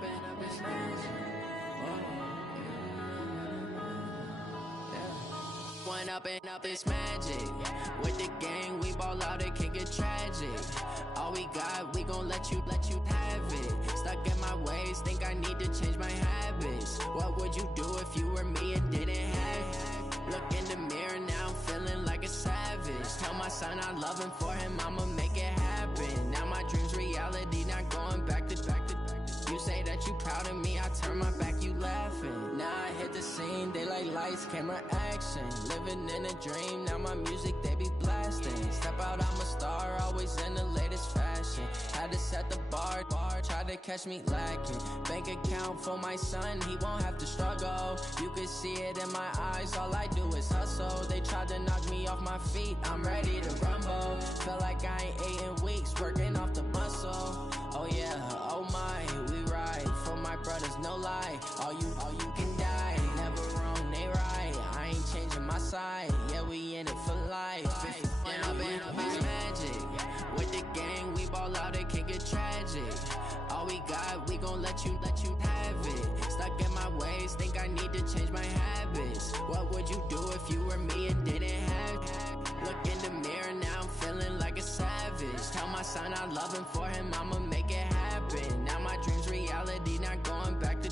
up in this magic. One up this magic. With the gang, we ball out, it can get tragic. All we got, we gon' let you have it. Stuck in my ways, think I need to change my habits. What would you do if you were me and didn't have it? Look in the mirror, now I'm feeling like a savage. Tell my son I love him, for him I'ma make it happen. Now my dream's reality, not going back to. You say that you proud of me, I turn my back, you laughing. Now I hit the scene, they like lights, camera, action. Living in a dream, now my music, they be blasting. Step out, I'm a star, always in the latest fashion. Had to set the bar, try to catch me lacking. Bank account for my son, he won't have to struggle. You can see it in my eyes, all I do is hustle. They tried to knock me off my feet, I'm ready to rumble. Feel like I ain't ate in weeks, working off the muscle. Oh yeah, oh my, we ride for my brothers, no lie. All you can die, never wrong, they right. I ain't changing my side, yeah, we in it for life. If up in this magic, with the gang, we ball out, it can get tragic. All we got, we gon' let you have it. Stuck in my ways, think I need to change my habits. What would you do if you were me and didn't have it? Look in the mirror, now I'm feeling like a savage. Tell my son I love him, for him I'ma make it happen. Now my dream's reality, not going back to.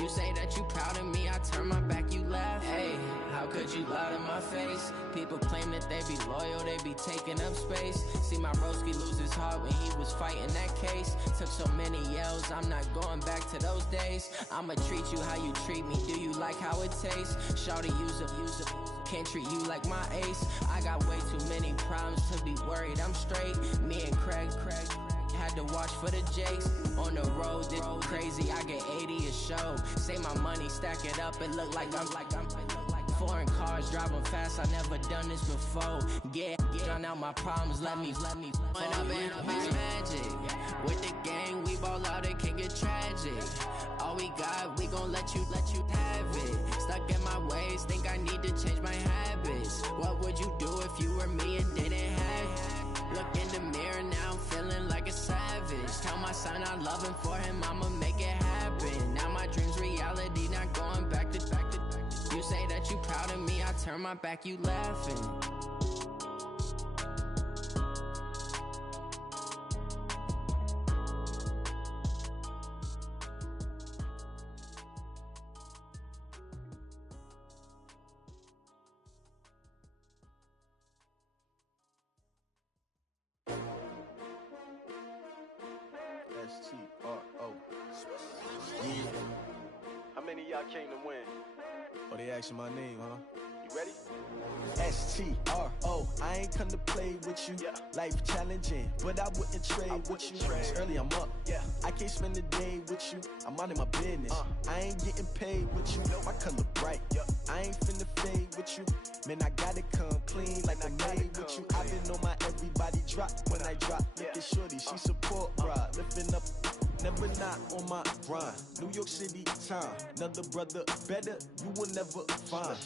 You say that you proud of me, I turn my back, you laugh. Hey, how could you lie to my face? People claim that they be loyal, they be taking up space. See my broski lose his heart when he was fighting that case. Took so many yells, I'm not going back to those days. I'ma treat you how you treat me, do you like how it tastes? Shawty, use it. Can't treat you like my ace. I got way too many problems to be worried, I'm straight. Me and Craig had to watch for the Jakes. On the road, this crazy, I get 80 a show. Say my money, stack it up, it look like I'm foreign cars, driving fast, I never done this before. Get drown out my problems, let me One up in this magic. With the gang, we ball out, it can get tragic. All we got, we gon' let you have it. Stuck in my ways, think I need to change my habits. What would you do if you were me and didn't have it? Look in the mirror, now I'm feeling like a savage. Tell my son I love him, for him I'ma make it happen. Now my dream's reality, not going back to. You say that you proud of me, I turn my back, you laughing. S-T-R-O. Yeah. How many of y'all came to win? Oh, they asking my name, huh? You ready? S-T-R-O. I ain't come to play with you. Life challenging, but I wouldn't trade with you. It's early, I'm up. I can't spend the day with you. I'm out of my business. I ain't getting paid with you. My color bright. I ain't finna fade with you. Man, I gotta come clean like I made with you. I've been on my everybody drop when I drop. Look at shorty, she support ride. Lifting up, never not on my grind. New York City time, another brother better you will never find.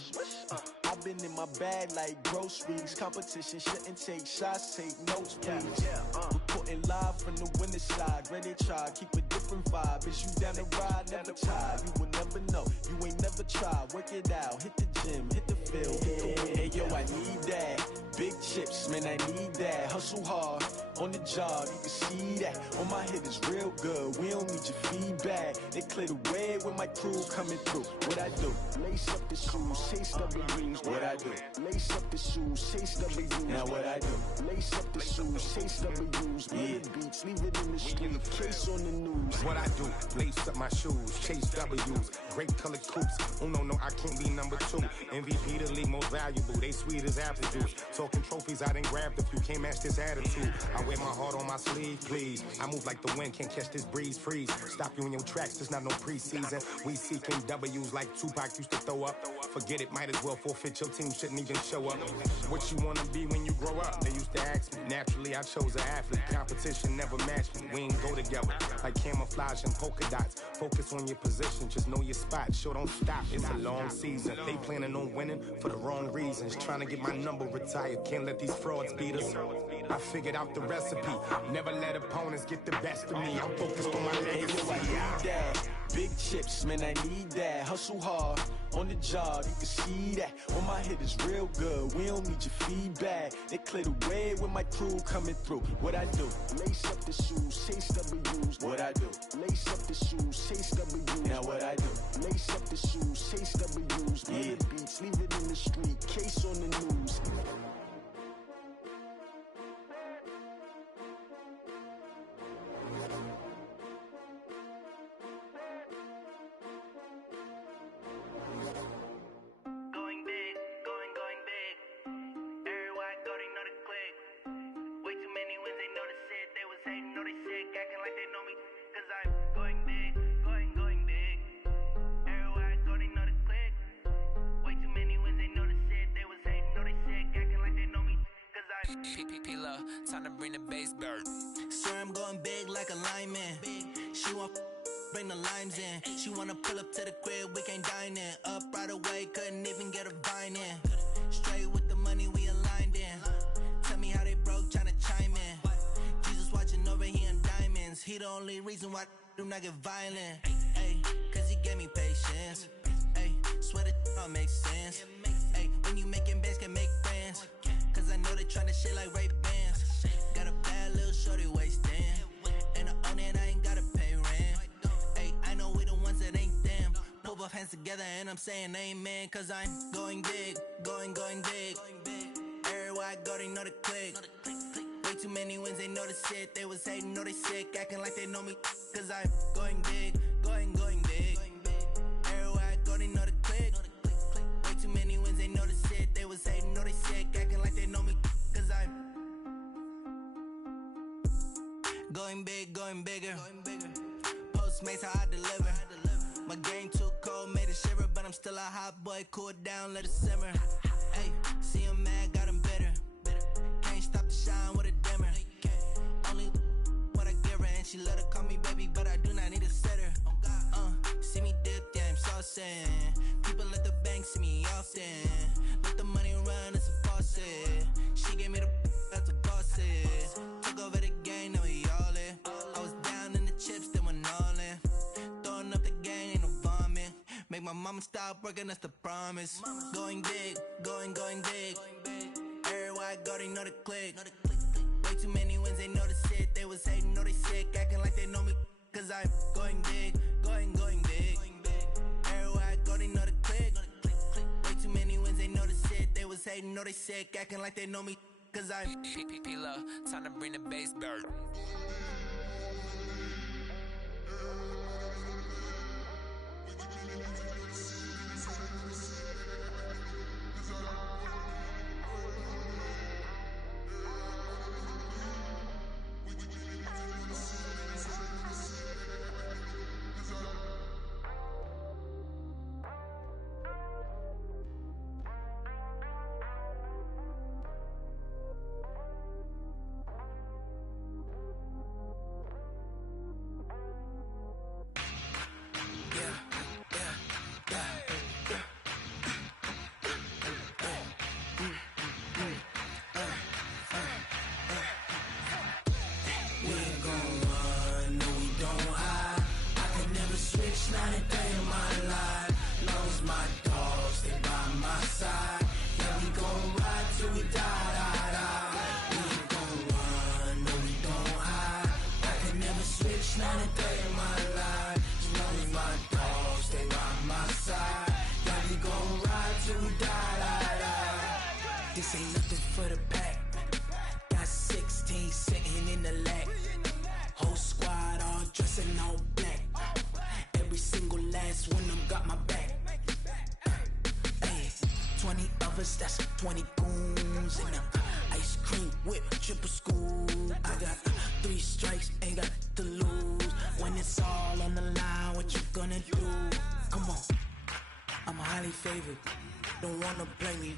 I've been in my bag like groceries. Competition shouldn't take shots, take notes, please. Reporting live from the winning side. Ready to try, keep a different vibe. Is you down the ride, never tired. You will never know, you ain't never tried. Work it out, hit the gym, hit the field, hit the win. Hey yo, I need that. Big chips, man, I need that. Hustle hard, on the job, you can see that. On my head is real good, we don't need your feedback. They clear the way with my crew coming through. What I do? Lace up the shoes, chase W's. What I do? Lace up the shoes, chase W's. Now what I do? Lace up the shoes, chase W's. Bring the beats, leave it in the street, case on the news. What I do? Lace up my shoes, chase W's. Great colored coops. Oh no, I can't be number 2. MVP the league most valuable. They sweet as apple juice. Talking trophies, I done grabbed a few. Can't match this attitude. I wear my heart on my sleeve, please. I move like the wind, can't catch this breeze, freeze. Stop you in your tracks, there's not no preseason. We seeking W's like Tupac used to throw up. Forget it, might as well forfeit, your team shouldn't even show up. What you wanna be when you grow up? They used to ask me. Naturally, I chose an athlete. Competition never matched me. We ain't go together like camouflage and polka dots. Focus on your position, just know your spot. Sure, don't stop, it's a long season. They planning on winning for the wrong reasons. Trying to get my number retired, can't let these frauds beat us. I figured out the recipe. Never let opponents get the best of me. I'm focused on my legacy. Yes, man, I need that. Hustle hard on the job, you can see that. When my hit is real good, we don't need your feedback. They clear the way with my crew coming through. What I do? Lace up the shoes, chase W's. What I do? Lace up the shoes, chase W's. Now what I do? Lace up the shoes, chase W's. Yeah. The beats, leave it in the street, case on the news. Time to bring the bass bird. Swear I'm going big like a lineman. She want bring the limes in. She wanna pull up to the crib, we can't dine in. Up right away, couldn't even get a vine in. Straight with the money, we aligned in. Tell me how they broke, tryna chime in. Jesus watching over here in diamonds. He the only reason why I do not get violent. Ay, cause he gave me patience. Ay, swear that don't make sense. Ay, when you making bands, can make friends. Cause I know they tryna shit like Ray-Bans. Got a bad little shorty wasting. And I own it, I ain't gotta pay rent. Ay, I know we the ones that ain't them. Pull both hands together and I'm saying amen. Cause I'm going big, going big. Everywhere I go, they know the click. Way too many wins, they know the shit. They was hating, know they sick, acting like they know me. Cause I'm going big, going big. Everywhere I go, they know the click. Way too many wins, they know the shit. They was hating, know they sick, acting like they know me. Cause I'm going big, going bigger. Postmates how I deliver. My game too cold, made it shiver. But I'm still a hot boy, cool down, let it simmer. Hey, see him mad, got him bitter. Can't stop the shine with a dimmer. Only what I give her, and she let her call me baby, but I do not need a sitter. See me dip, yeah, I'm saucing. People at the bank see me often. Let the money run, it's a faucet. She gave me the that's a faucet. Took over the game, now we all in. I was down in the chips, then went all in. Throwing up the gang, ain't no vomit. Make my mama stop working, that's the promise. Going big, going big. Everywhere I go, they know the click. Way too many wins, they know the shit. They was hating, know they sick, acting like they know me. Cause I'm going big, going big. Everywhere I go, they know the click. Way too many wins, they know the shit. They was hating, know they sick, acting like they know me. Cause I'm P-P-P-Love, time to bring the bass bird. This ain't nothing for the pack. Got 16 sitting in the lap. Whole squad all dressing all black. Every single last one of them got my back. Hey, 20 of us, that's 20 goons in the ice cream whip, triple scoop. I got 3 strikes, ain't got to lose. When it's all on the line, what you gonna do? Come on, I'm highly favored. Don't wanna play me,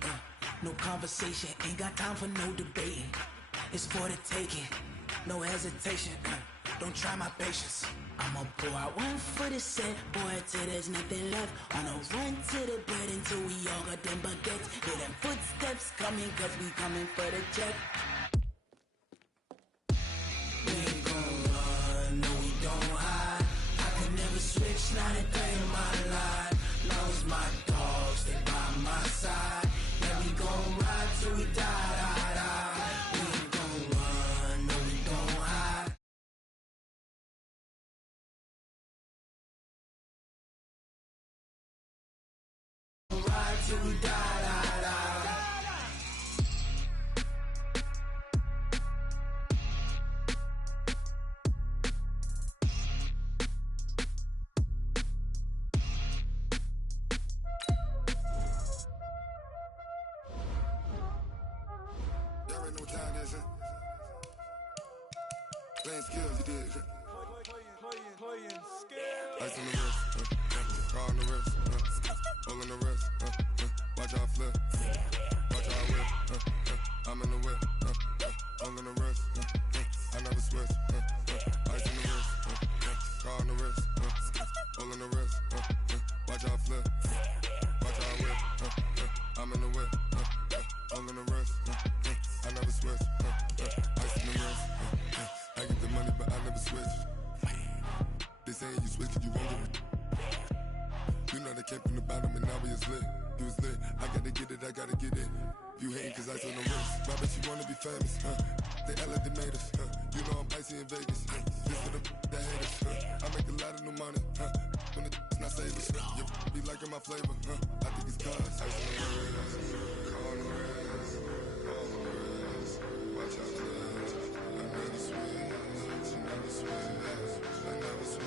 no conversation, ain't got time for no debating. It's for the taking, no hesitation. Don't try my patience. I'ma pour out one for the set, boy, till there's nothing left. On a run to the bread until we all got them baguettes. Hear them footsteps coming, cause we coming for the check. We ain't gon' run, no we don't hide. I can never switch, not a day in my you did. Ice on the wrist, car on the wrist, all on the wrist, watch how I flip, watch how I whip, I'm in the whip, all on the wrist, I never switch, ice on the wrist, car on the wrist, all on the wrist, watch how I flip, watch how I whip, I'm in the whip, all on the wrist, I never switch, ice on the wrist, I get the money but I never switch. They saying you switch and you won't get it. You know they came from the bottom and now we is lit. You was lit, I gotta get it, I gotta get it. You hating cause ice on the wrist. Why bet you wanna be famous, They LA they made us, You know I'm icy in Vegas, This for the that hate us, I make a lot of new money, When it's not savers, You be liking my flavor, I think it's cause ice on the wrist, car on the wrist, all on the wrist, watch out flash, I never switch, you never switch, I never switch.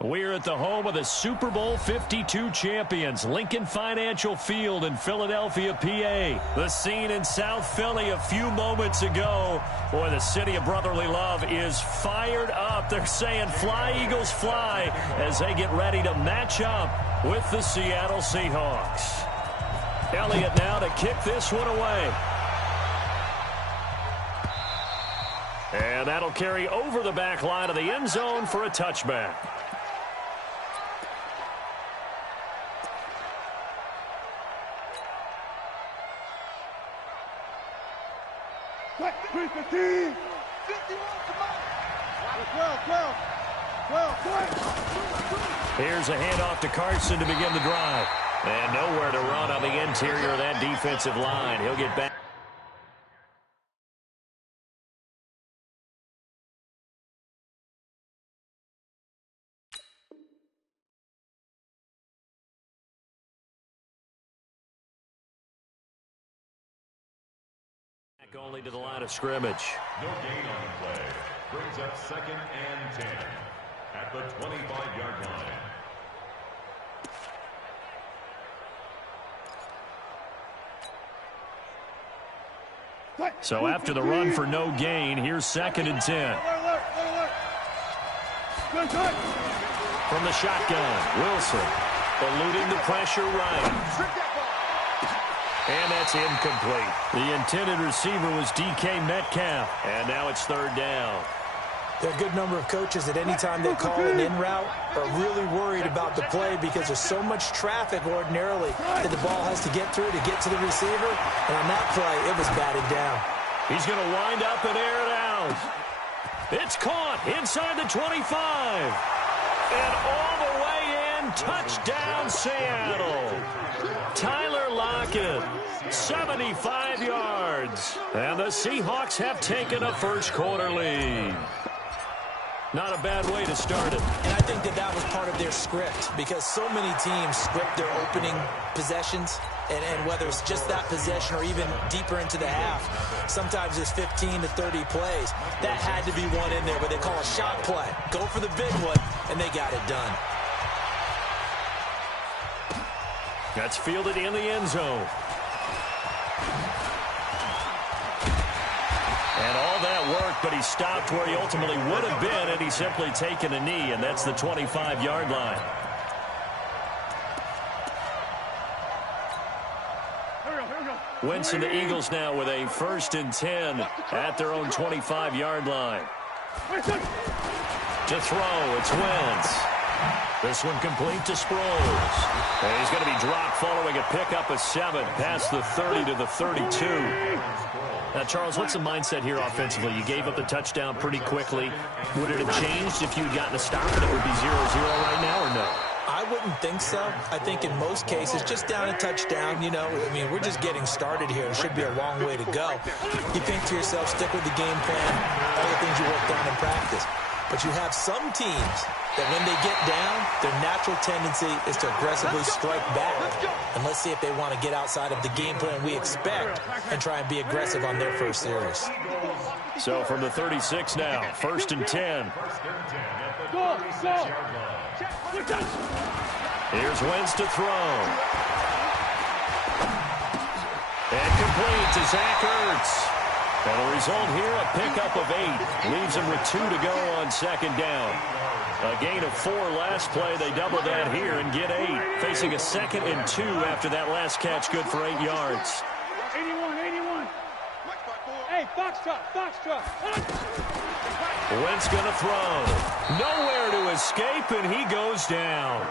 We're at the home of the Super Bowl 52 champions, Lincoln Financial Field in Philadelphia, PA. The scene in South Philly a few moments ago. Boy, the city of brotherly love is fired up. They're saying fly, Eagles, fly, as they get ready to match up with the Seattle Seahawks. Elliott now to kick this one away. And that'll carry over the back line of the end zone for a touchback. Here's a handoff to Carson to begin the drive. And nowhere to run on the interior of that defensive line. He'll get back. Only to the line of scrimmage. No gain on the play. Brings up 2nd and 10 at the 25-yard line. So after the run for no gain, here's 2nd and 10. From the shotgun, Wilson eluding the pressure right. And that's incomplete. The intended receiver was DK Metcalf. And now it's 3rd down. There are a good number of coaches that any time they call an in route are really worried about the play because there's so much traffic ordinarily that the ball has to get through to get to the receiver. And on that play, it was batted down. He's going to wind up and air it out. It's caught inside the 25. And all the way in, touchdown Seattle. Tyler Lockett, 75 yards. And the Seahawks have taken a first-quarter lead. Not a bad way to start it. And I think that was part of their script because so many teams script their opening possessions. And whether it's just that possession or even deeper into the half, sometimes it's 15 to 30 plays. That had to be one in there, but they call a shot play. Go for the big one, and they got it done. That's fielded in the end zone. And all that work, but he stopped where he ultimately would have been, and he's simply taken a knee, and that's the 25-yard line. Wentz and the Eagles now with a 1st and 10 at their own 25-yard line. To throw, it's Wentz. This one complete to Sproles. And he's going to be dropped following a pickup of 7 past the 30 to the 32. Now, Charles, what's the mindset here offensively? You gave up the touchdown pretty quickly. Would it have changed if you had gotten a stop and it would be 0-0 right now or no? I wouldn't think so. I think in most cases, just down a touchdown, you know, I mean, we're just getting started here. It should be a long way to go. You think to yourself, stick with the game plan, all the things you worked on in practice. But you have some teams that when they get down, their natural tendency is to aggressively strike back. And let's see if they want to get outside of the game plan we expect and try and be aggressive on their first series. So from the 36 now, 1st and 10. Here's Wentz to throw. And complete to Zach Ertz. And the result here, a pickup of 8. Leaves them with 2 to go on second down. A gain of 4 last play. They double that here and get 8. Facing a 2nd and 2 after that last catch, good for 8 yards. 81. Hey, Foxtrot. Wentz going to throw. Nowhere to escape, and he goes down.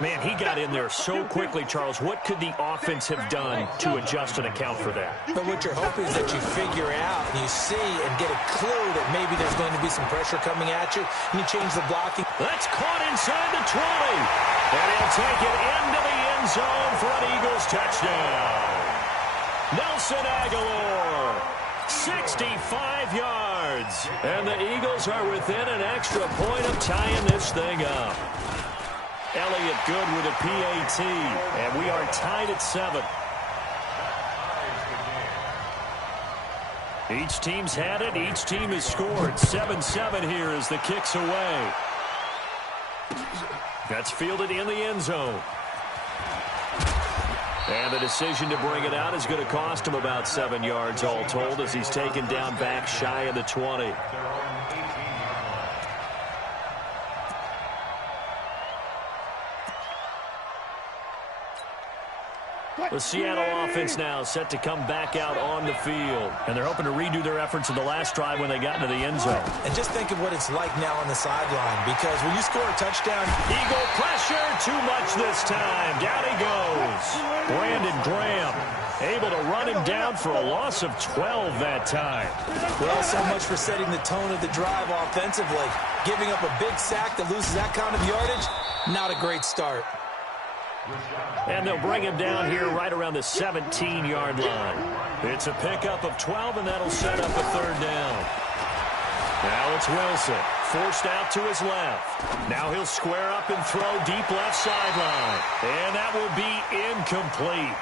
Man, he got in there so quickly, Charles. What could the offense have done to adjust and account for that? But what you're hoping is that you figure out and you see and get a clue that maybe there's going to be some pressure coming at you, and you change the blocking. That's caught inside the 20. And he'll take it into the end zone for an Eagles touchdown. Nelson Aguilar, 65 yards. And the Eagles are within an extra point of tying this thing up. Elliott good with a PAT, and we are tied at 7. Each team's had it. Each team has scored. 7-7 here as the kick's away. That's fielded in the end zone. And the decision to bring it out is going to cost him about 7 yards all told as he's taken down back shy of the 20. The Seattle offense now set to come back out on the field. And they're hoping to redo their efforts in the last drive when they got into the end zone. And just think of what it's like now on the sideline, because when you score a touchdown, Eagle pressure, too much this time. Down he goes. Brandon Graham able to run him down for a loss of 12 that time. Well, so much for setting the tone of the drive offensively. Giving up a big sack that loses that kind of yardage, not a great start. And they'll bring him down here right around the 17-yard line. It's a pickup of 12, and that'll set up a 3rd down. Now it's Wilson, forced out to his left. Now he'll square up and throw deep left sideline. And that will be incomplete.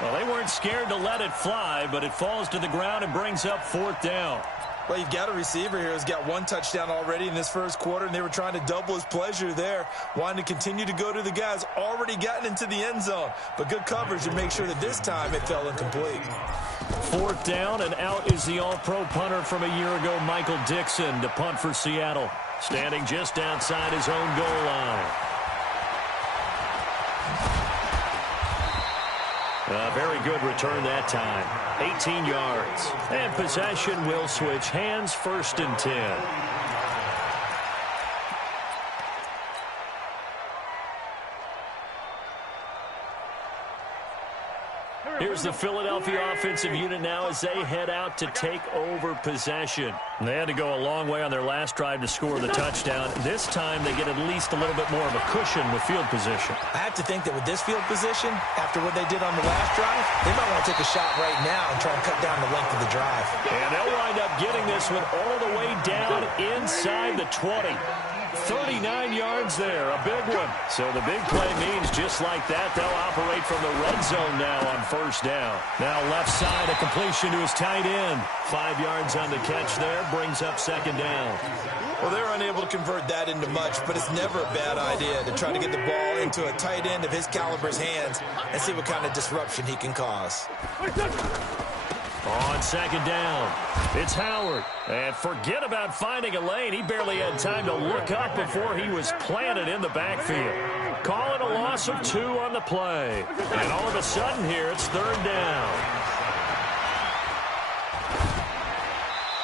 Well, they weren't scared to let it fly, but it falls to the ground and brings up 4th down. Well, you've got a receiver here who's got 1 touchdown already in this first quarter, and they were trying to double his pleasure there, wanting to continue to go to the guys already gotten into the end zone. But good coverage to make sure that this time it fell incomplete. 4th down, and out is the all-pro punter from a year ago, Michael Dixon, to punt for Seattle, standing just outside his own goal line. A very good return that time. 18 yards. And possession will switch hands, 1st and 10. Here's the Philadelphia offensive unit now as they head out to take over possession. They had to go a long way on their last drive to score the touchdown. This time they get at least a little bit more of a cushion with field position. I have to think that with this field position, after what they did on the last drive, they might want to take a shot right now and try and cut down the length of the drive. And they'll wind up getting this one all the way down inside the 20. 39 yards there, a big one. So the big play means just like that, they'll operate from the red zone now on 1st down. Now left side, a completion to his tight end. 5 yards on the catch there, brings up 2nd down. Well, they're unable to convert that into much, but it's never a bad idea to try to get the ball into a tight end of his caliber's hands and see what kind of disruption he can cause. On 2nd down, it's Howard. And forget about finding a lane. He barely had time to look up before he was planted in the backfield. Call it a loss of 2 on the play. And all of a sudden here, it's 3rd down.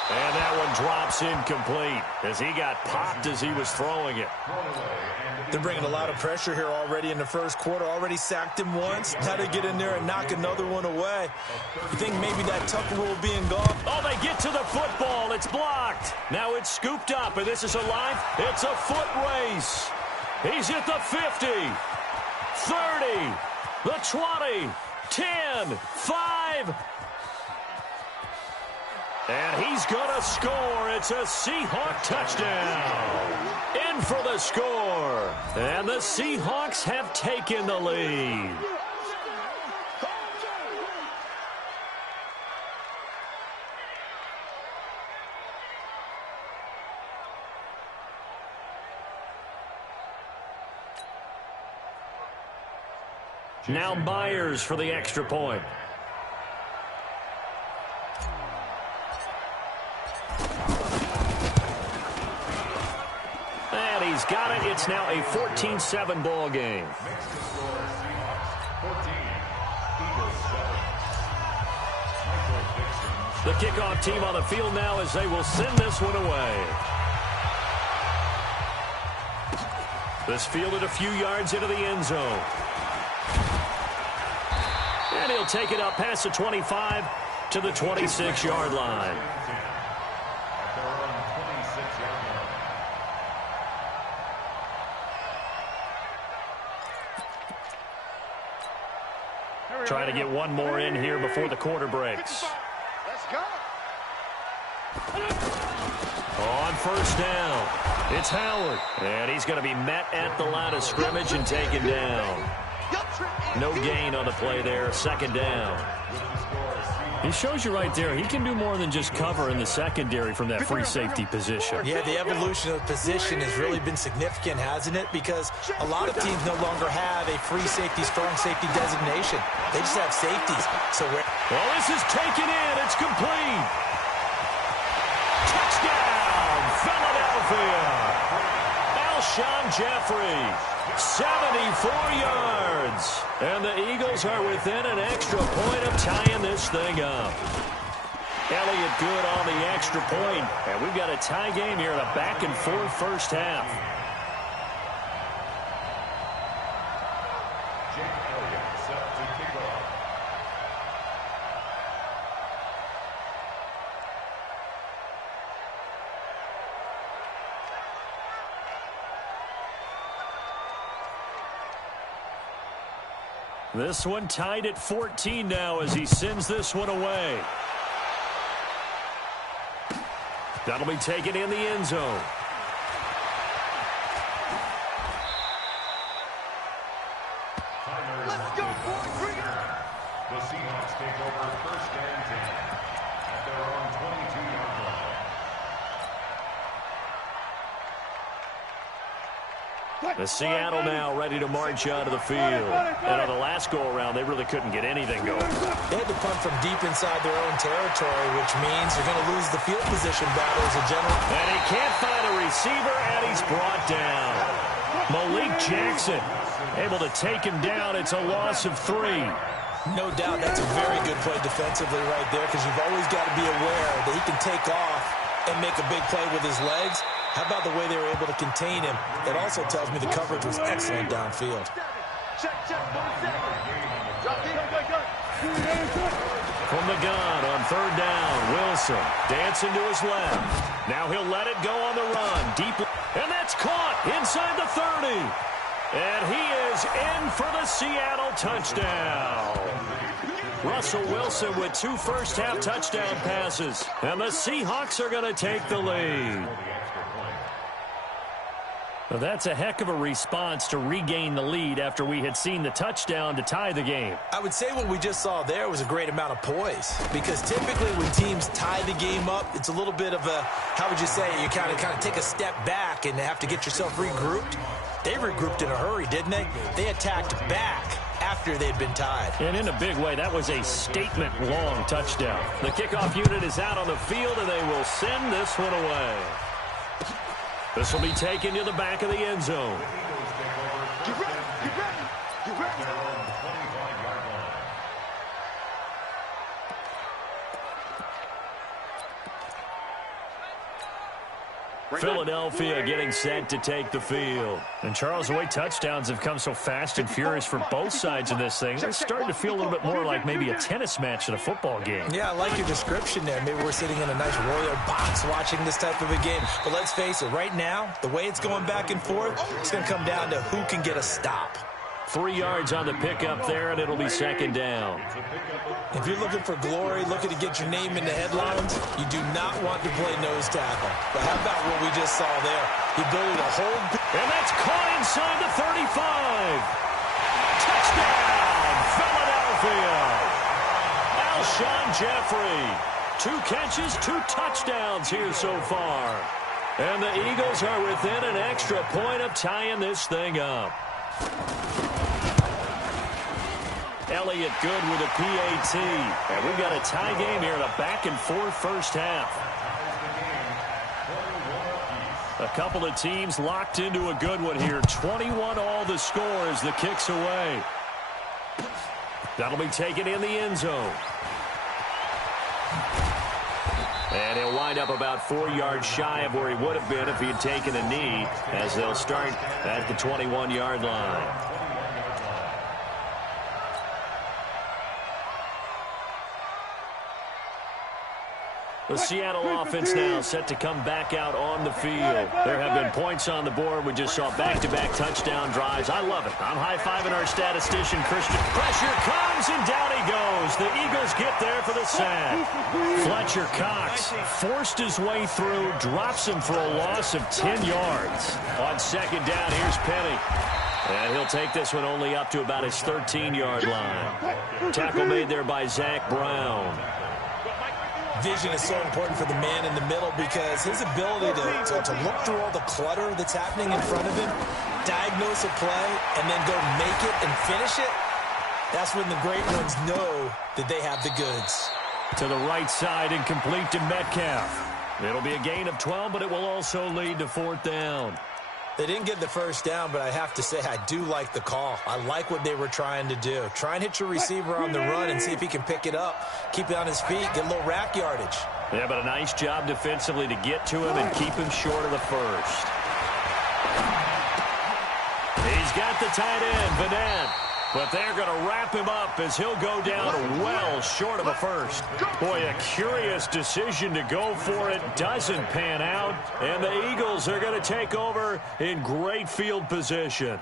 And that one drops incomplete as he got popped as he was throwing it. They're bringing a lot of pressure here already in the first quarter. Already sacked him once. Had to get in there and knock another one away. You think maybe that Tucker rule being gone? Oh, they get to the football. It's blocked. Now it's scooped up, and this is a line. It's a foot race. He's at the 50, 30, the 20, 10, 5. And he's going to score. It's a Seahawk touchdown. In for the score. And the Seahawks have taken the lead. Now Myers for the extra point. he's got it. It's now a 14-7 ball game. The kickoff team on the field now as they will send this one away. This fielded a few yards into the end zone. And he'll take it up past the 25 to the 26-yard line. Trying to get one more in here before the quarter breaks. Let's go. On first down, it's Howard. And he's going to be met at the line of scrimmage and taken down. No gain on the play there, second down. He shows you right there, he can do more than just cover in the secondary from that free safety position. Yeah, the evolution of the position has really been significant, hasn't it? Because a lot of teams no longer have a free safety, strong safety designation. They just have safeties. So well, this is taken in. It's complete. Touchdown, Philadelphia. Alshon Jeffrey, 74 yards. And the Eagles are within an extra point of tying this thing up. Elliott good on the extra point. And we've got a tie game here in a back-and-forth first half. This one tied at 14 now as he sends this one away. That'll be taken in the end zone. Let's go, boys. The Seahawks take over first and 10 at their own 22-yard line. The Seattle now ready to march out of the field. And on the last go-around, they really couldn't get anything going. They had to punt from deep inside their own territory, which means they're going to lose the field position battle as a general. And he can't find a receiver, and he's brought down. Malik Jackson able to take him down. It's a loss of 3. No doubt that's a very good play defensively right there, because you've always got to be aware that he can take off and make a big play with his legs. How about the way they were able to contain him? That also tells me the coverage was excellent downfield. From the gun on third down, Wilson dancing to his left. Now he'll let it go on the run. Deep, and that's caught inside the 30. And he is in for the Seattle touchdown. Russell Wilson with 2 first-half touchdown passes. And the Seahawks are going to take the lead. Well, that's a heck of a response to regain the lead after we had seen the touchdown to tie the game. I would say what we just saw there was a great amount of poise, because typically when teams tie the game up, it's a little bit of a, how would you say, you kind of take a step back and have to get yourself regrouped. They regrouped in a hurry, didn't they? They attacked back after they'd been tied. And in a big way, that was a statement-long touchdown. The kickoff unit is out on the field, and they will send this one away. This will be taken to the back of the end zone. Get ready, get ready, get ready. Philadelphia getting set to take the field. And Charles, the way touchdowns have come so fast and furious for both sides of this thing, it's starting to feel a little bit more like maybe a tennis match than a football game. Yeah, I like your description there. Maybe we're sitting in a nice royal box watching this type of a game. But let's face it, right now, the way it's going back and forth, it's going to come down to who can get a stop. 3 yards on the pickup there, and it'll be second down. If you're looking for glory, looking to get your name in the headlines, you do not want to play nose tackle. But how about what we just saw there? The ability to hold. And that's caught inside the 35. Touchdown, Philadelphia. Alshon Jeffrey. 2 catches, 2 touchdowns here so far. And the Eagles are within an extra point of tying this thing up. Elliott good with a PAT. And we've got a tie game here in a back-and-forth first half. A couple of teams locked into a good one here. 21 all the score as the kick's away. That'll be taken in the end zone. And he'll wind up about 4 yards shy of where he would have been if he had taken a knee, as they'll start at the 21-yard line. The Seattle offense now set to come back out on the field. There have been points on the board. We just saw back-to-back touchdown drives. I love it. I'm high-fiving our statistician, Christian. Pressure comes, and down he goes. The Eagles get there for the sack. Fletcher Cox forced his way through, drops him for a loss of 10 yards. On second down, here's Penny. And he'll take this one only up to about his 13-yard line. Tackle made there by Zach Brown. Vision is so important for the man in the middle because his ability to look through all the clutter that's happening in front of him, diagnose a play, and then go make it and finish it, that's when the great ones know that they have the goods. To the right side and complete to Metcalf. It'll be a gain of 12, but it will also lead to 4th down. They didn't get the first down, but I have to say I do like the call. I like what they were trying to do. Try and hit your receiver on the run and see if he can pick it up, keep it on his feet, get a little rack yardage. Yeah, but a nice job defensively to get to him and keep him short of the first. He's got the tight end, Vanette. But they're going to wrap him up as he'll go down well short of a first. Boy, a curious decision to go for it. Doesn't pan out. And the Eagles are going to take over in great field position.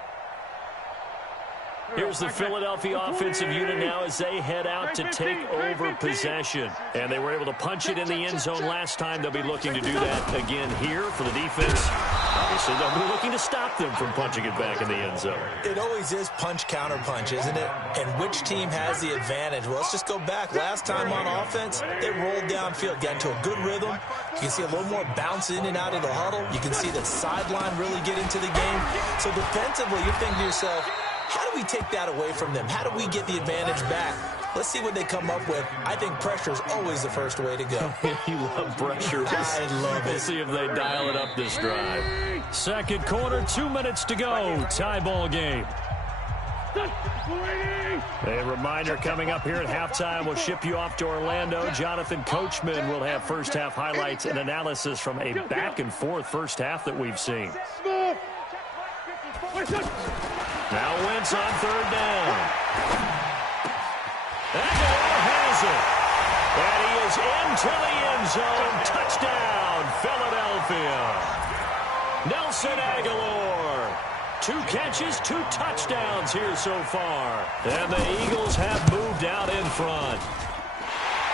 Here's the Philadelphia offensive unit now as they head out to take over possession. And they were able to punch it in the end zone last time. They'll be looking to do that again here for the defense. Obviously, they'll be looking to stop them from punching it back in the end zone. It always is punch-counter-punch, isn't it? And which team has the advantage? Well, let's just go back. Last time on offense, they rolled downfield, got into a good rhythm. You can see a little more bounce in and out of the huddle. You can see the sideline really get into the game. So defensively, you're thinking to yourself, how do we take that away from them? How do we get the advantage back? Let's see what they come up with. I think pressure is always the first way to go. You love pressure. I love it. We'll see if they dial it up this drive. Second quarter, 2 minutes to go. Tie ball game. A reminder coming up here at halftime. We'll ship you off to Orlando. Jonathan Coachman will have first half highlights and analysis from a back and forth first half that we've seen. Now Wentz on third down. Aguilar has it. And he is into the end zone. Touchdown, Philadelphia. Nelson Aguilar. 2 catches, 2 touchdowns here so far. And the Eagles have moved out in front.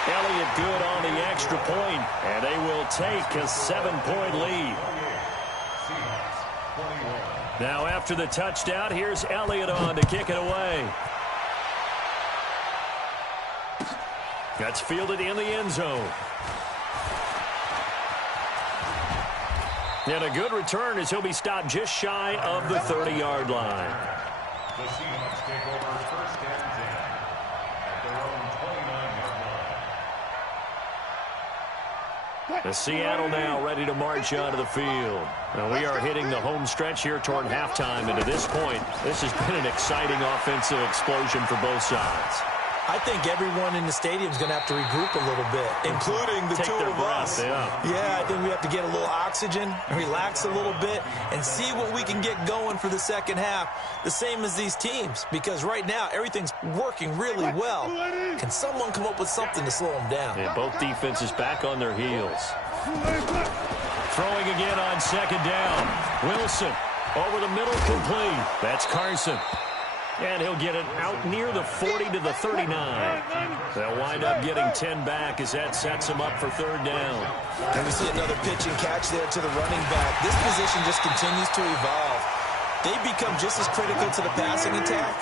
Elliott good on the extra point, and they will take a 7-point lead. Now after the touchdown, here's Elliott on to kick it away. That's fielded in the end zone. And a good return as he'll be stopped just shy of the 30-yard line. The Seahawks take over first and 10 at their own 29-yard line. The Seattle now ready to march onto the field. Now we are hitting the home stretch here toward halftime, and to this point, this has been an exciting offensive explosion for both sides. I think everyone in the stadium is going to have to regroup a little bit, including the two of us. Yeah, I think we have to get a little oxygen, relax a little bit, and see what we can get going for the second half, the same as these teams, because right now everything's working really well. Can someone come up with something to slow them down? Yeah, both defenses back on their heels. Throwing again on second down. Wilson over the middle, complete. That's Carson. And he'll get it out near the 40 to the 39. They'll wind up getting 10 back as that sets him up for third down. And we see another pitch and catch there to the running back. This position just continues to evolve. They become just as critical to the passing attack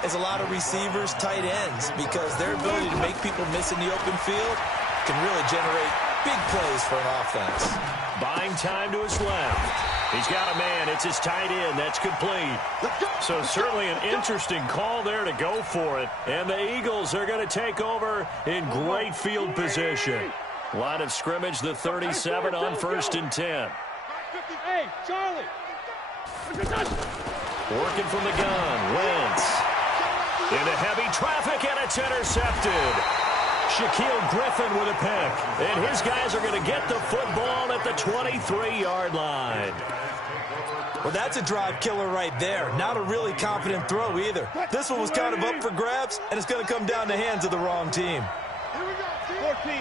as a lot of receivers, tight ends, because their ability to make people miss in the open field can really generate big plays for an offense. Buying time to his left. He's got a man. It's his tight end. That's complete. So certainly an interesting call there to go for it. And the Eagles are going to take over in great field position. Line of scrimmage, the 37 on 1st and 10. Hey, Charlie. Working from the gun. Wentz. Into heavy traffic, and it's intercepted. Shaquille Griffin with a pick. And his guys are going to get the football at the 23-yard line. Well, that's a drive killer right there. Not a really confident throw either. This one was kind of up for grabs, and it's going to come down the hands of the wrong team. Here we go. 14.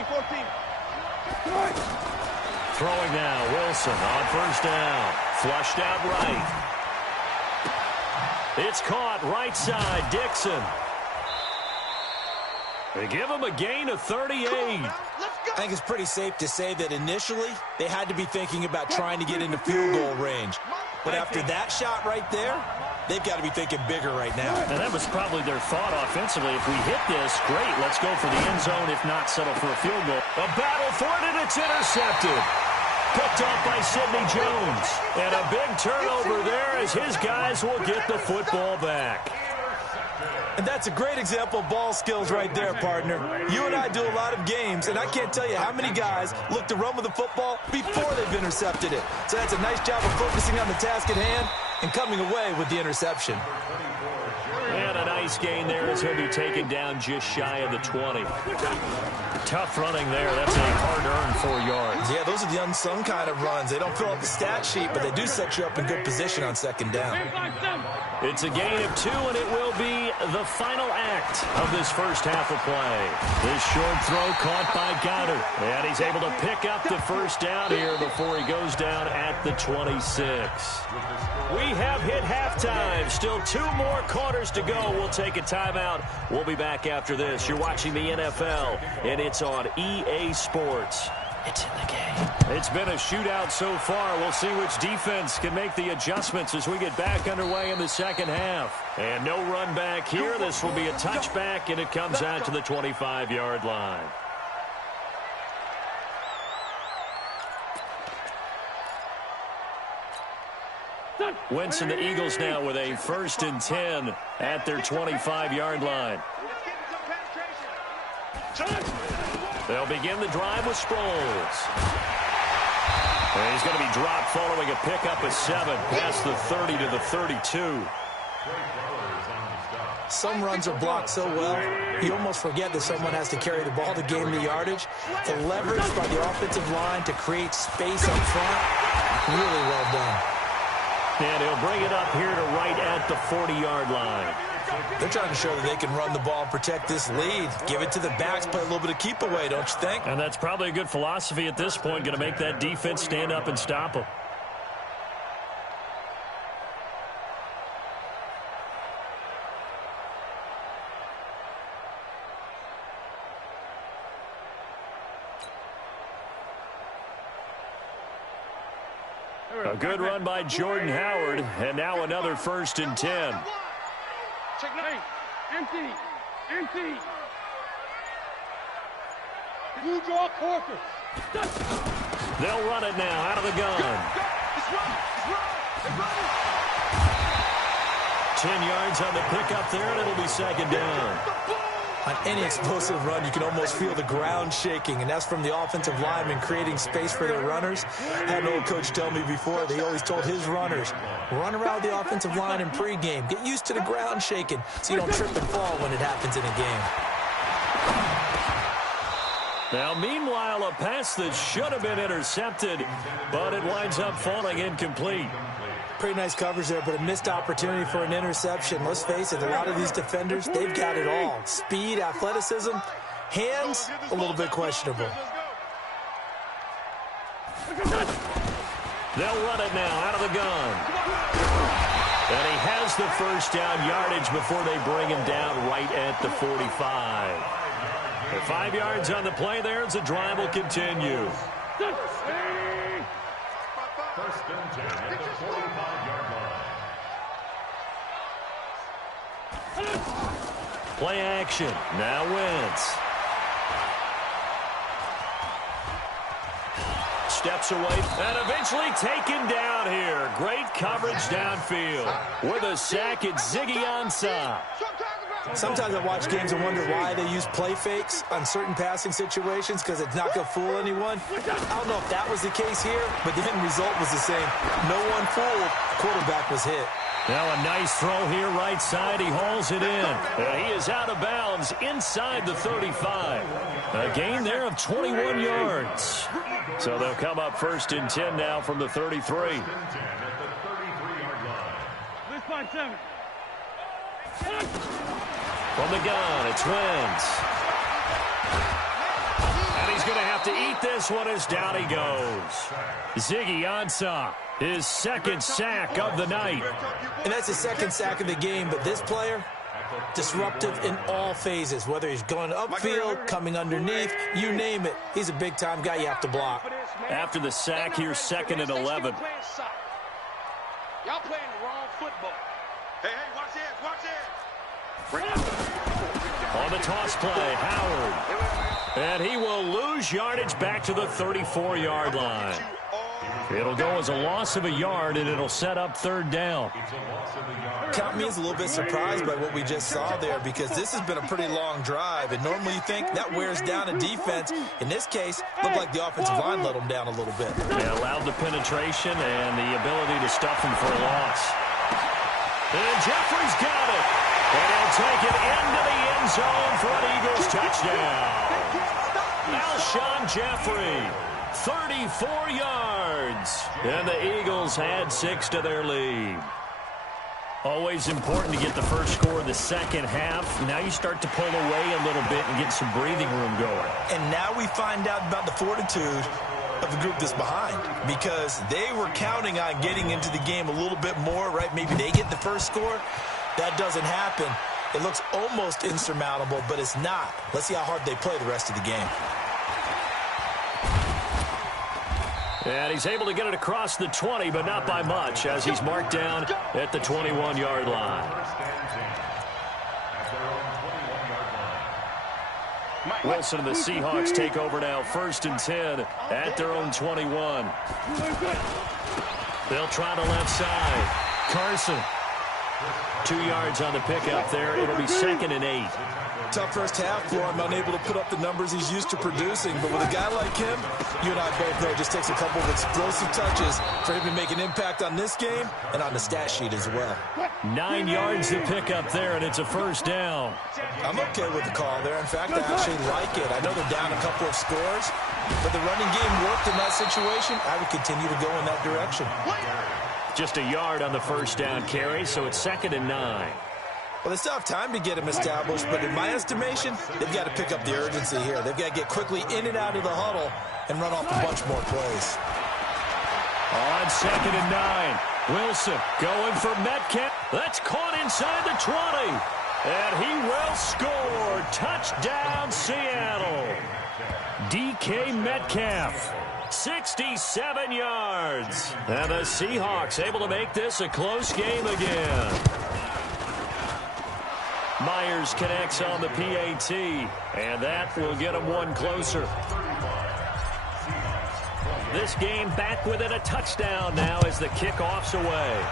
Throwing now, Wilson on first down. Flushed out right. It's caught right side, Dixon. They give him a gain of 38. I think it's pretty safe to say that initially they had to be thinking about trying to get into field goal range. But after that shot right there, they've got to be thinking bigger right now. And that was probably their thought offensively. If we hit this, great, let's go for the end zone. If not, settle for a field goal. A battle for it, and it's intercepted. Picked off by Sidney Jones. And a big turnover there as his guys will get the football back. And that's a great example of ball skills right there, partner. You and I do a lot of games, and I can't tell you how many guys look to run with the football before they've intercepted it. So that's a nice job of focusing on the task at hand and coming away with the interception. And a nice gain there as he'll be taken down just shy of the 20. Tough running there. That's a hard-earned 4 yards. Yeah, those are the unsung kind of runs. They don't fill up the stat sheet, but they do set you up in good position on second down. It's a gain of 2, and it will be the final act of this first half of play. This short throw caught by Goddard. And he's able to pick up the first down here before he goes down at the 26. We have hit halftime. Still 2 more quarters to go. We'll take a timeout. We'll be back after this. You're watching the NFL, and it's on EA Sports. It's in the game. It's been a shootout so far. We'll see which defense can make the adjustments as we get back underway in the second half. And no run back here. This will be a touchback, and it comes out to the 25-yard line. Wentz and the Eagles now with a 1st and 10 at their 25-yard line. They'll begin the drive with Sproles. And he's going to be dropped following a pickup of 7 past the 30 to the 32. Some runs are blocked so well, you almost forget that someone has to carry the ball to gain the yardage. The leverage by the offensive line to create space up front, really well done. And he'll bring it up here to right at the 40-yard line. They're trying to show that they can run the ball and protect this lead. Give it to the backs, play a little bit of keep away, don't you think? And that's probably a good philosophy at this point, going to make that defense stand up and stop them. A good run by Jordan Howard, and now another 1st and 10. Check 9. Empty. You draw Corker. They'll run it now out of the gun. 10 yards on the pickup there, and it'll be 2nd down. On any explosive run, you can almost feel the ground shaking, and that's from the offensive linemen creating space for their runners. I had an old coach tell me before, they always told his runners, run around the offensive line in pregame. Get used to the ground shaking so you don't trip and fall when it happens in a game. Now, meanwhile, a pass that should have been intercepted, but it winds up falling incomplete. Pretty nice coverage there, but a missed opportunity for an interception. Let's face it, a lot of these defenders, they've got it all. Speed, athleticism, hands, a little bit questionable. They'll run it now out of the gun. And he has the first down yardage before they bring him down right at the 45. The 5 yards on the play there as the drive will continue. 1st and 10 at the 45-yard line. Play action. Now Wentz. Steps away and eventually taken down here. Great coverage downfield. With a sack, it's Ziggy Ansah. Sometimes I watch games and wonder why they use play fakes on certain passing situations because it's not going to fool anyone. I don't know if that was the case here, but the end result was the same. No one fooled. Quarterback was hit. Now a nice throw here right side. He hauls it in. He is out of bounds inside the 35. A gain there of 21 yards. So they'll come up 1st and 10 now from the 33. From the gun, it's Wentz. And he's going to have to eat this one as down he goes. Ziggy Ansah, his 2nd sack of the night. And that's his 2nd sack of the game, but this player, disruptive in all phases, whether he's going upfield, coming underneath, you name it. He's a big-time guy you have to block. After the sack, here's 2nd and 11. Y'all playing the wrong football. Hey, watch it, watch it. On the toss play, Howard. And he will lose yardage back to the 34-yard line. It'll go as a loss of a yard, and it'll set up 3rd down. Count me as a little bit surprised by what we just saw there because this has been a pretty long drive, and normally you think that wears down a defense. In this case, looked like the offensive line let them down a little bit. They allowed the penetration and the ability to stuff him for a loss. And Jeffrey's got it. And he'll take it into the end zone for an Eagles touchdown. Alshon Jeffrey, 34 yards. And the Eagles had 6 to their lead. Always important to get the first score of the second half. Now you start to pull away a little bit and get some breathing room going. And now we find out about the fortitude of the group that's behind because they were counting on getting into the game a little bit more, right? Maybe they get the first score. That doesn't happen. It looks almost insurmountable, but it's not. Let's see how hard they play the rest of the game. And he's able to get it across the 20, but not by much, as he's marked down at the 21-yard line. Wilson and the Seahawks take over now, 1st and 10 at their own 21. They'll try the left side. Carson. 2 yards on the pickup there. It'll be 2nd and 8. Tough first half for him, unable to put up the numbers he's used to producing. But with a guy like him, you and I both know it just takes a couple of explosive touches for him to make an impact on this game and on the stat sheet as well. 9 yards to pick up there, and it's a 1st down. I'm okay with the call there. In fact, I actually like it. I know they're down a couple of scores, but the running game worked in that situation. I would continue to go in that direction. Just a yard on the 1st down carry, so it's 2nd and 9. Well, they still have time to get him established, but in my estimation, they've got to pick up the urgency here. They've got to get quickly in and out of the huddle and run off a bunch more plays. On 2nd and 9, Wilson going for Metcalf. That's caught inside the 20. And he will score. Touchdown, Seattle. DK Metcalf. 67 yards. And the Seahawks able to make this a close game again. Myers connects on the PAT, and that will get him one closer. This game back within a touchdown now as the kickoff's away.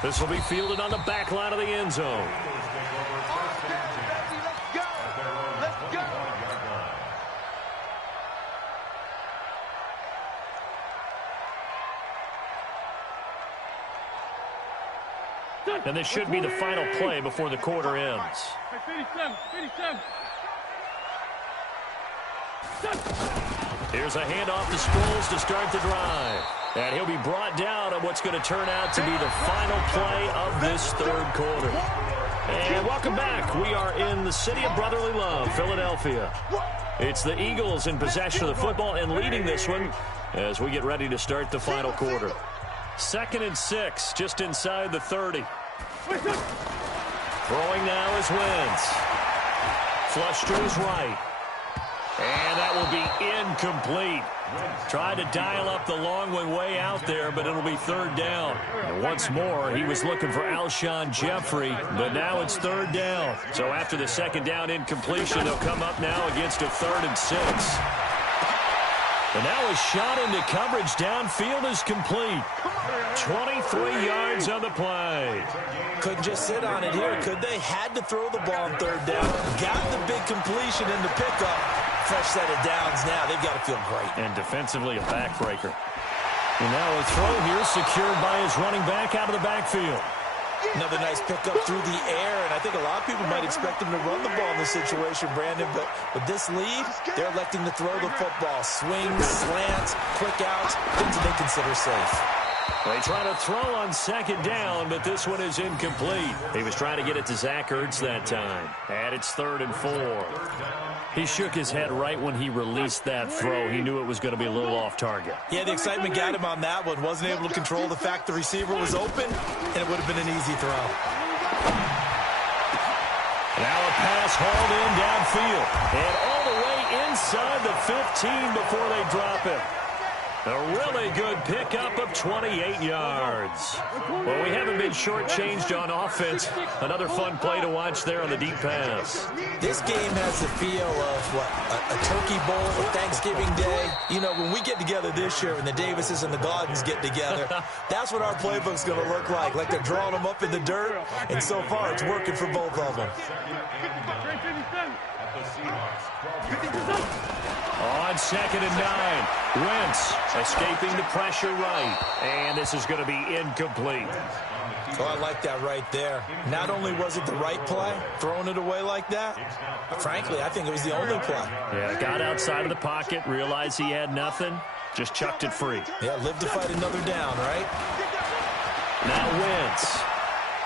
This will be fielded on the back line of the end zone. And this should be the final play before the quarter ends. Here's a handoff to Sproles to start the drive. And he'll be brought down on what's going to turn out to be the final play of this 3rd quarter. And welcome back. We are in the city of brotherly love, Philadelphia. It's the Eagles in possession of the football and leading this one as we get ready to start the final quarter. 2nd and 6, just inside the 30. Throwing now is Wentz. Flush to his right. And that will be incomplete. Tried to dial up the long way out there, but it'll be 3rd down. And once more, he was looking for Alshon Jeffrey, but now it's 3rd down. So after the 2nd down incompletion, they'll come up now against a 3rd and 6. And now a shot into coverage downfield is complete. 23 yards on the play. Couldn't just sit on it here, could they? Had to throw the ball on third down. Got the big completion in the pickup. Fresh set of downs now. They've got to feel great. And defensively, a backbreaker. And now a throw here secured by his running back out of the backfield. Another nice pickup through the air, and I think a lot of people might expect him to run the ball in this situation, Brandon, but with this lead, they're electing to throw the football. Swings, slants, quick outs, things that they consider safe. They try to throw on second down, but this one is incomplete. He was trying to get it to Zach Ertz that time. And it's 3rd and 4. He shook his head right when he released that throw. He knew it was going to be a little off target. Yeah, the excitement got him on that one. Wasn't able to control the fact the receiver was open, and it would have been an easy throw. Now a pass hauled in downfield. And all the way inside the 15 before they drop it. A really good pickup of 28 yards. Well, we haven't been shortchanged on offense. Another fun play to watch there on the deep pass. This game has the feel of, a turkey bowl or Thanksgiving Day. You know, when we get together this year and the Davises and the Gaudens get together, that's what our playbook's going to look like. Like they're drawing them up in the dirt, and so far it's working for both of them. On 2nd and 9, Wentz escaping the pressure right. And this is going to be incomplete. Oh, I like that right there. Not only was it the right play, throwing it away like that, but frankly, I think it was the only play. Yeah, got outside of the pocket, realized he had nothing, just chucked it free. Yeah, live to fight another down, right? Now Wentz.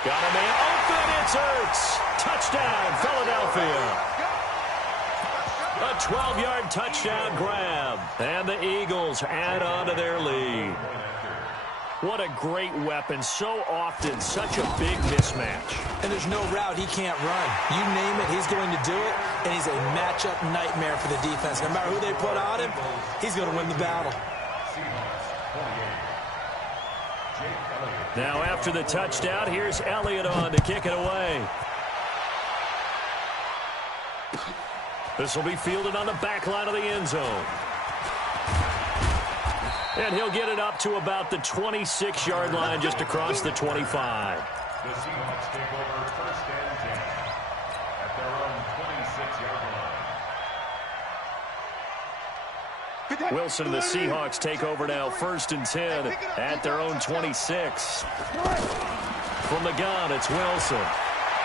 Got a man open, it's Ertz. Touchdown, Philadelphia. A 12-yard touchdown grab. And the Eagles add on to their lead. What a great weapon. So often, such a big mismatch. And there's no route he can't run. You name it, he's going to do it. And he's a matchup nightmare for the defense. No matter who they put on him, he's going to win the battle. Now after the touchdown, here's Elliott on to kick it away. This will be fielded on the back line of the end zone. And he'll get it up to about the 26-yard line just across the 25. The Seahawks take over 1st and 10 at their own 26-yard line. Wilson and the Seahawks take over now 1st and 10 at their own 26. From the gun, it's Wilson.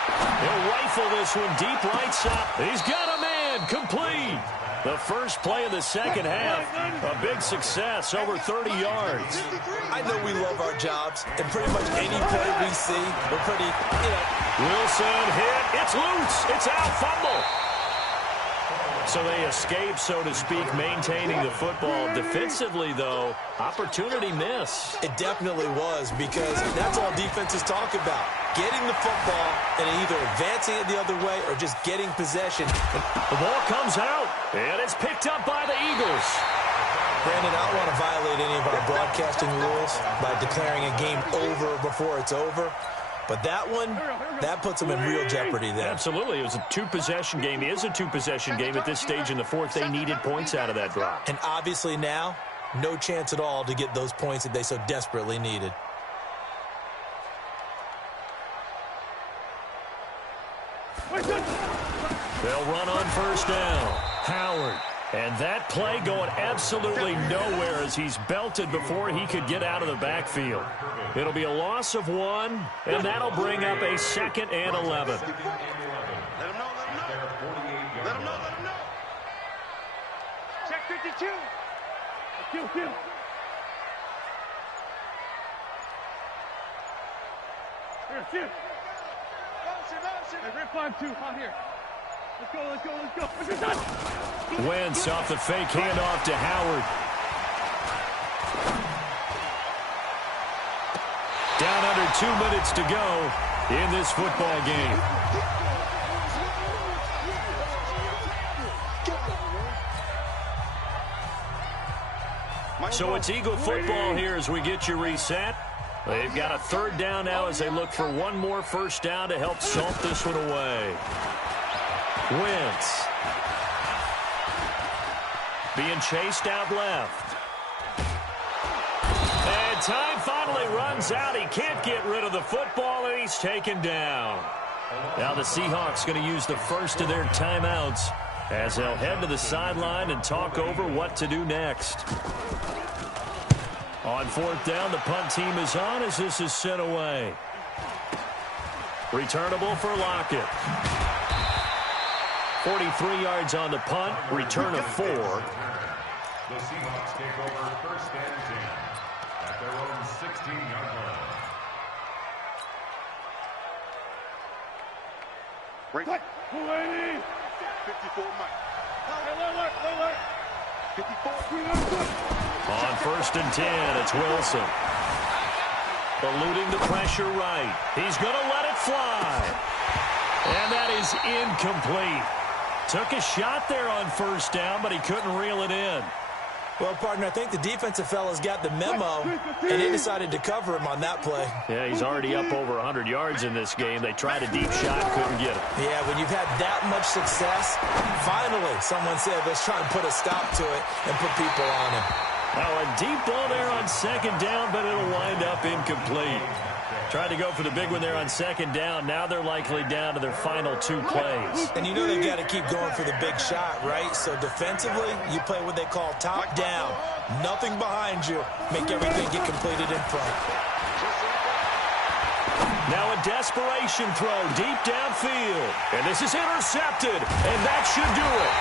He'll rifle this one deep right side. He's got a man. Complete. The first play of the second half. A big success, over 30 yards. I know we love our jobs, and pretty much any play we see, we're pretty, Wilson hit. It's loose. It's out. Fumble. So they escape, so to speak, maintaining the football. Defensively, though, opportunity miss. It definitely was, because that's all defenses talk about. Getting the football and either advancing it the other way or just getting possession. The ball comes out, and it's picked up by the Eagles. Brandon, I don't want to violate any of our broadcasting rules by declaring a game over before it's over. But that one, that puts them in real jeopardy there. Absolutely. It was a two-possession game. It is a two-possession game at this stage in the fourth. They needed points out of that drop. And obviously now, no chance at all to get those points that they so desperately needed. They'll run on 1st down. Howard. And that play going absolutely nowhere as he's belted before he could get out of the backfield. It'll be a loss of 1, and that'll bring up a 2nd and 11. Let him know. Let him know. Check 52. Kill. Here. Red 5-2, out here. Let's go. Wentz off the fake handoff to Howard. Down under 2 minutes to go in this football game. So it's Eagle football here as we get you reset. They've got a 3rd down now as they look for one more 1st down to help salt this one away. Wentz. being chased out left. And time finally runs out. He can't get rid of the football, and he's taken down. Now the Seahawks going to use the first of their timeouts as they'll head to the sideline and talk over what to do next. On fourth down, the punt team is on as this is sent away. Returnable for Lockett. 43 yards on the punt, return of 4. The Seahawks take over first and 10 at their own 16-yard line. Break. 280. 54 Mike. 54. On first and 10, it's Wilson. Eluding the pressure right. He's going to let it fly. And that is incomplete. Took a shot there on first down, but he couldn't reel it in. Well, partner, I think the defensive fellas got the memo, and they decided to cover him on that play. Yeah, he's already up over 100 yards in this game. They tried a deep shot, couldn't get it. Yeah, when you've had that much success, finally someone said, let's try and put a stop to it and put people on him. Now a deep ball there on second down, but it'll wind up incomplete. Tried to go for the big one there on second down. Now they're likely down to their final 2 plays. And you know they've got to keep going for the big shot, right? So defensively, you play what they call top down. Nothing behind you. Make everything get completed in front. Now a desperation throw deep downfield. And this is intercepted. And that should do it.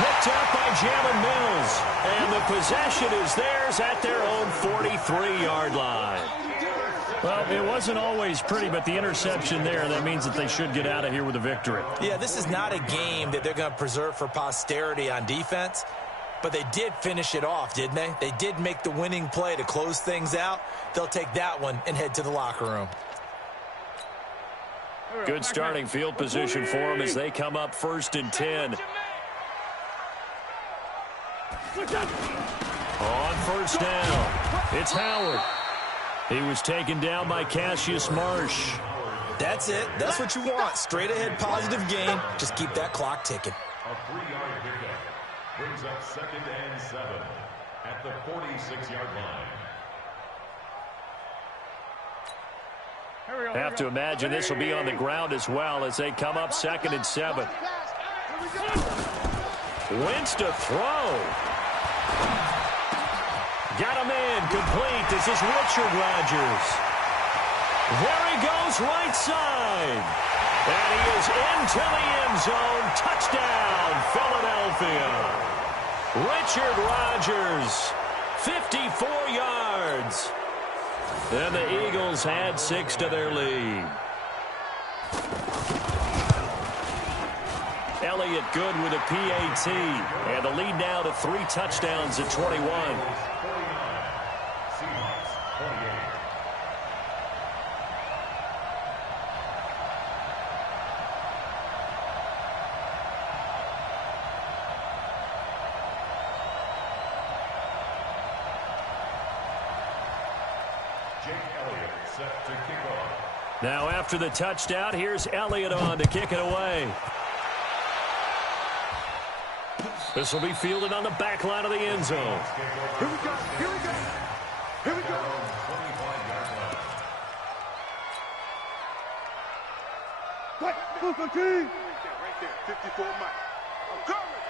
Picked up by Jalen Mills. And the possession is theirs at their own 43-yard line. Well, it wasn't always pretty, but the interception there, that means that they should get out of here with a victory. Yeah, this is not a game that they're going to preserve for posterity on defense, but they did finish it off, didn't they? They did make the winning play to close things out. They'll take that one and head to the locker room. Good starting field position for them as they come up first and 10. On first down, it's Howard. He was taken down by Cassius Marsh. That's it. That's what you want. Straight ahead positive gain. Just keep that clock ticking. A 3-yard pickup brings up second and 7 at the 46-yard line. Have to imagine this will be on the ground as well as they come up second and 7. Wentz to throw. Got him in, complete. This is Richard Rodgers. There he goes, right side. And he is into the end zone. Touchdown, Philadelphia. Richard Rodgers, 54 yards. And the Eagles add 6 to their lead. Elliott good with a PAT. And the lead now to 3 touchdowns at 21. Now after the touchdown, here's Elliott on to kick it away. This will be fielded on the back line of the end zone. Here we go. Here we go. Here we go. What? Right there. 54 Mike. I'm coming.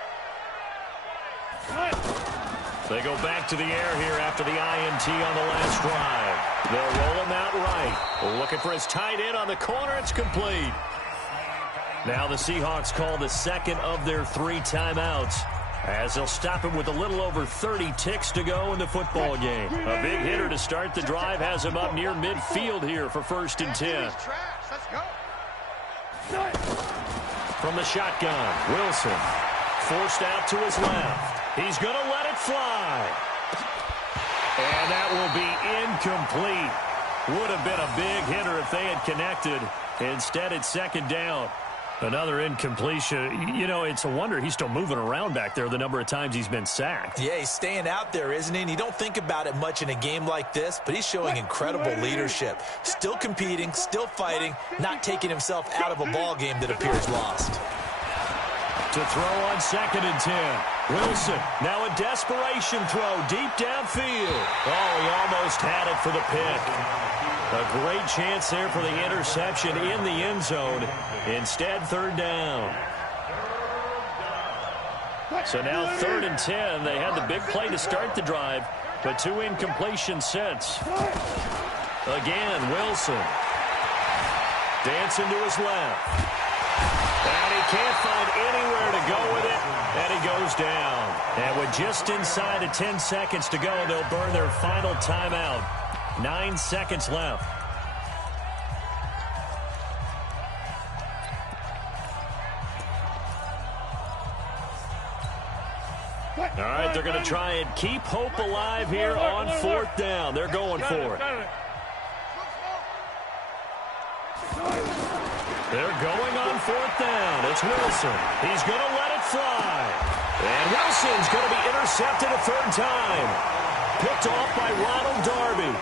They go back to the air here after the INT on the last drive. They'll roll him out right. Looking for his tight end on the corner. It's complete. Now the Seahawks call the second of their 3 timeouts as they'll stop him with a little over 30 ticks to go in the football game. A big hitter to start the drive has him up near midfield here for first and 10. From the shotgun, Wilson forced out to his left. He's going to let it fly. And that will be incomplete. Would have been a big hitter if they had connected. Instead, it's second down. Another incompletion. You know, it's a wonder he's still moving around back there the number of times he's been sacked. Yeah, he's staying out there, isn't he? And you don't think about it much in a game like this, but he's showing incredible leadership. Still competing, still fighting, not taking himself out of a ball game that appears lost. To throw on second and 10. Wilson, now a desperation throw deep downfield. Oh, he almost had it for the pick. A great chance there for the interception in the end zone. Instead, third down. So now 3rd and 10. They had the big play to start the drive, but 2 incompletions since. Again, Wilson. Dancing to his left. And he can't find anywhere to go with it, and he goes down. And with just inside of 10 seconds to go, they'll burn their final timeout. 9 seconds left. All right, they're going to try and keep hope alive here on 4th down. They're going for it. They're going on 4th down. It's Wilson. He's going to let it fly. And Wilson's going to be intercepted a 3rd time. Picked off by Ronald Darby.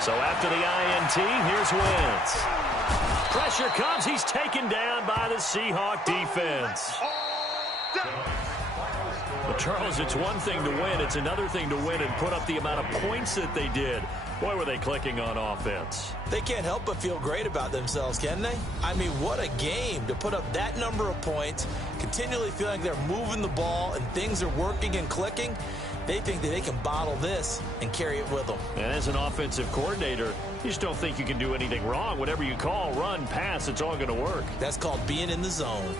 So after the INT, here's Wentz. Pressure comes. He's taken down by the Seahawk defense. But Charles, it's one thing to win. It's another thing to win and put up the amount of points that they did. Boy, were they clicking on offense. They can't help but feel great about themselves, can they? I mean, what a game to put up that number of points, continually feeling they're moving the ball and things are working and clicking. They think that they can bottle this and carry it with them. And as an offensive coordinator, you just don't think you can do anything wrong. Whatever you call, run, pass, it's all going to work. That's called being in the zone.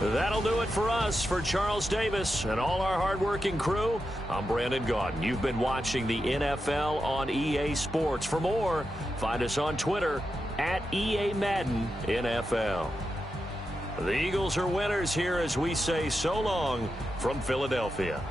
That'll do it for us. For Charles Davis and all our hardworking crew, I'm Brandon Gaudin. You've been watching the NFL on EA Sports. For more, find us on Twitter at EA Madden NFL. The Eagles are winners here as we say so long from Philadelphia.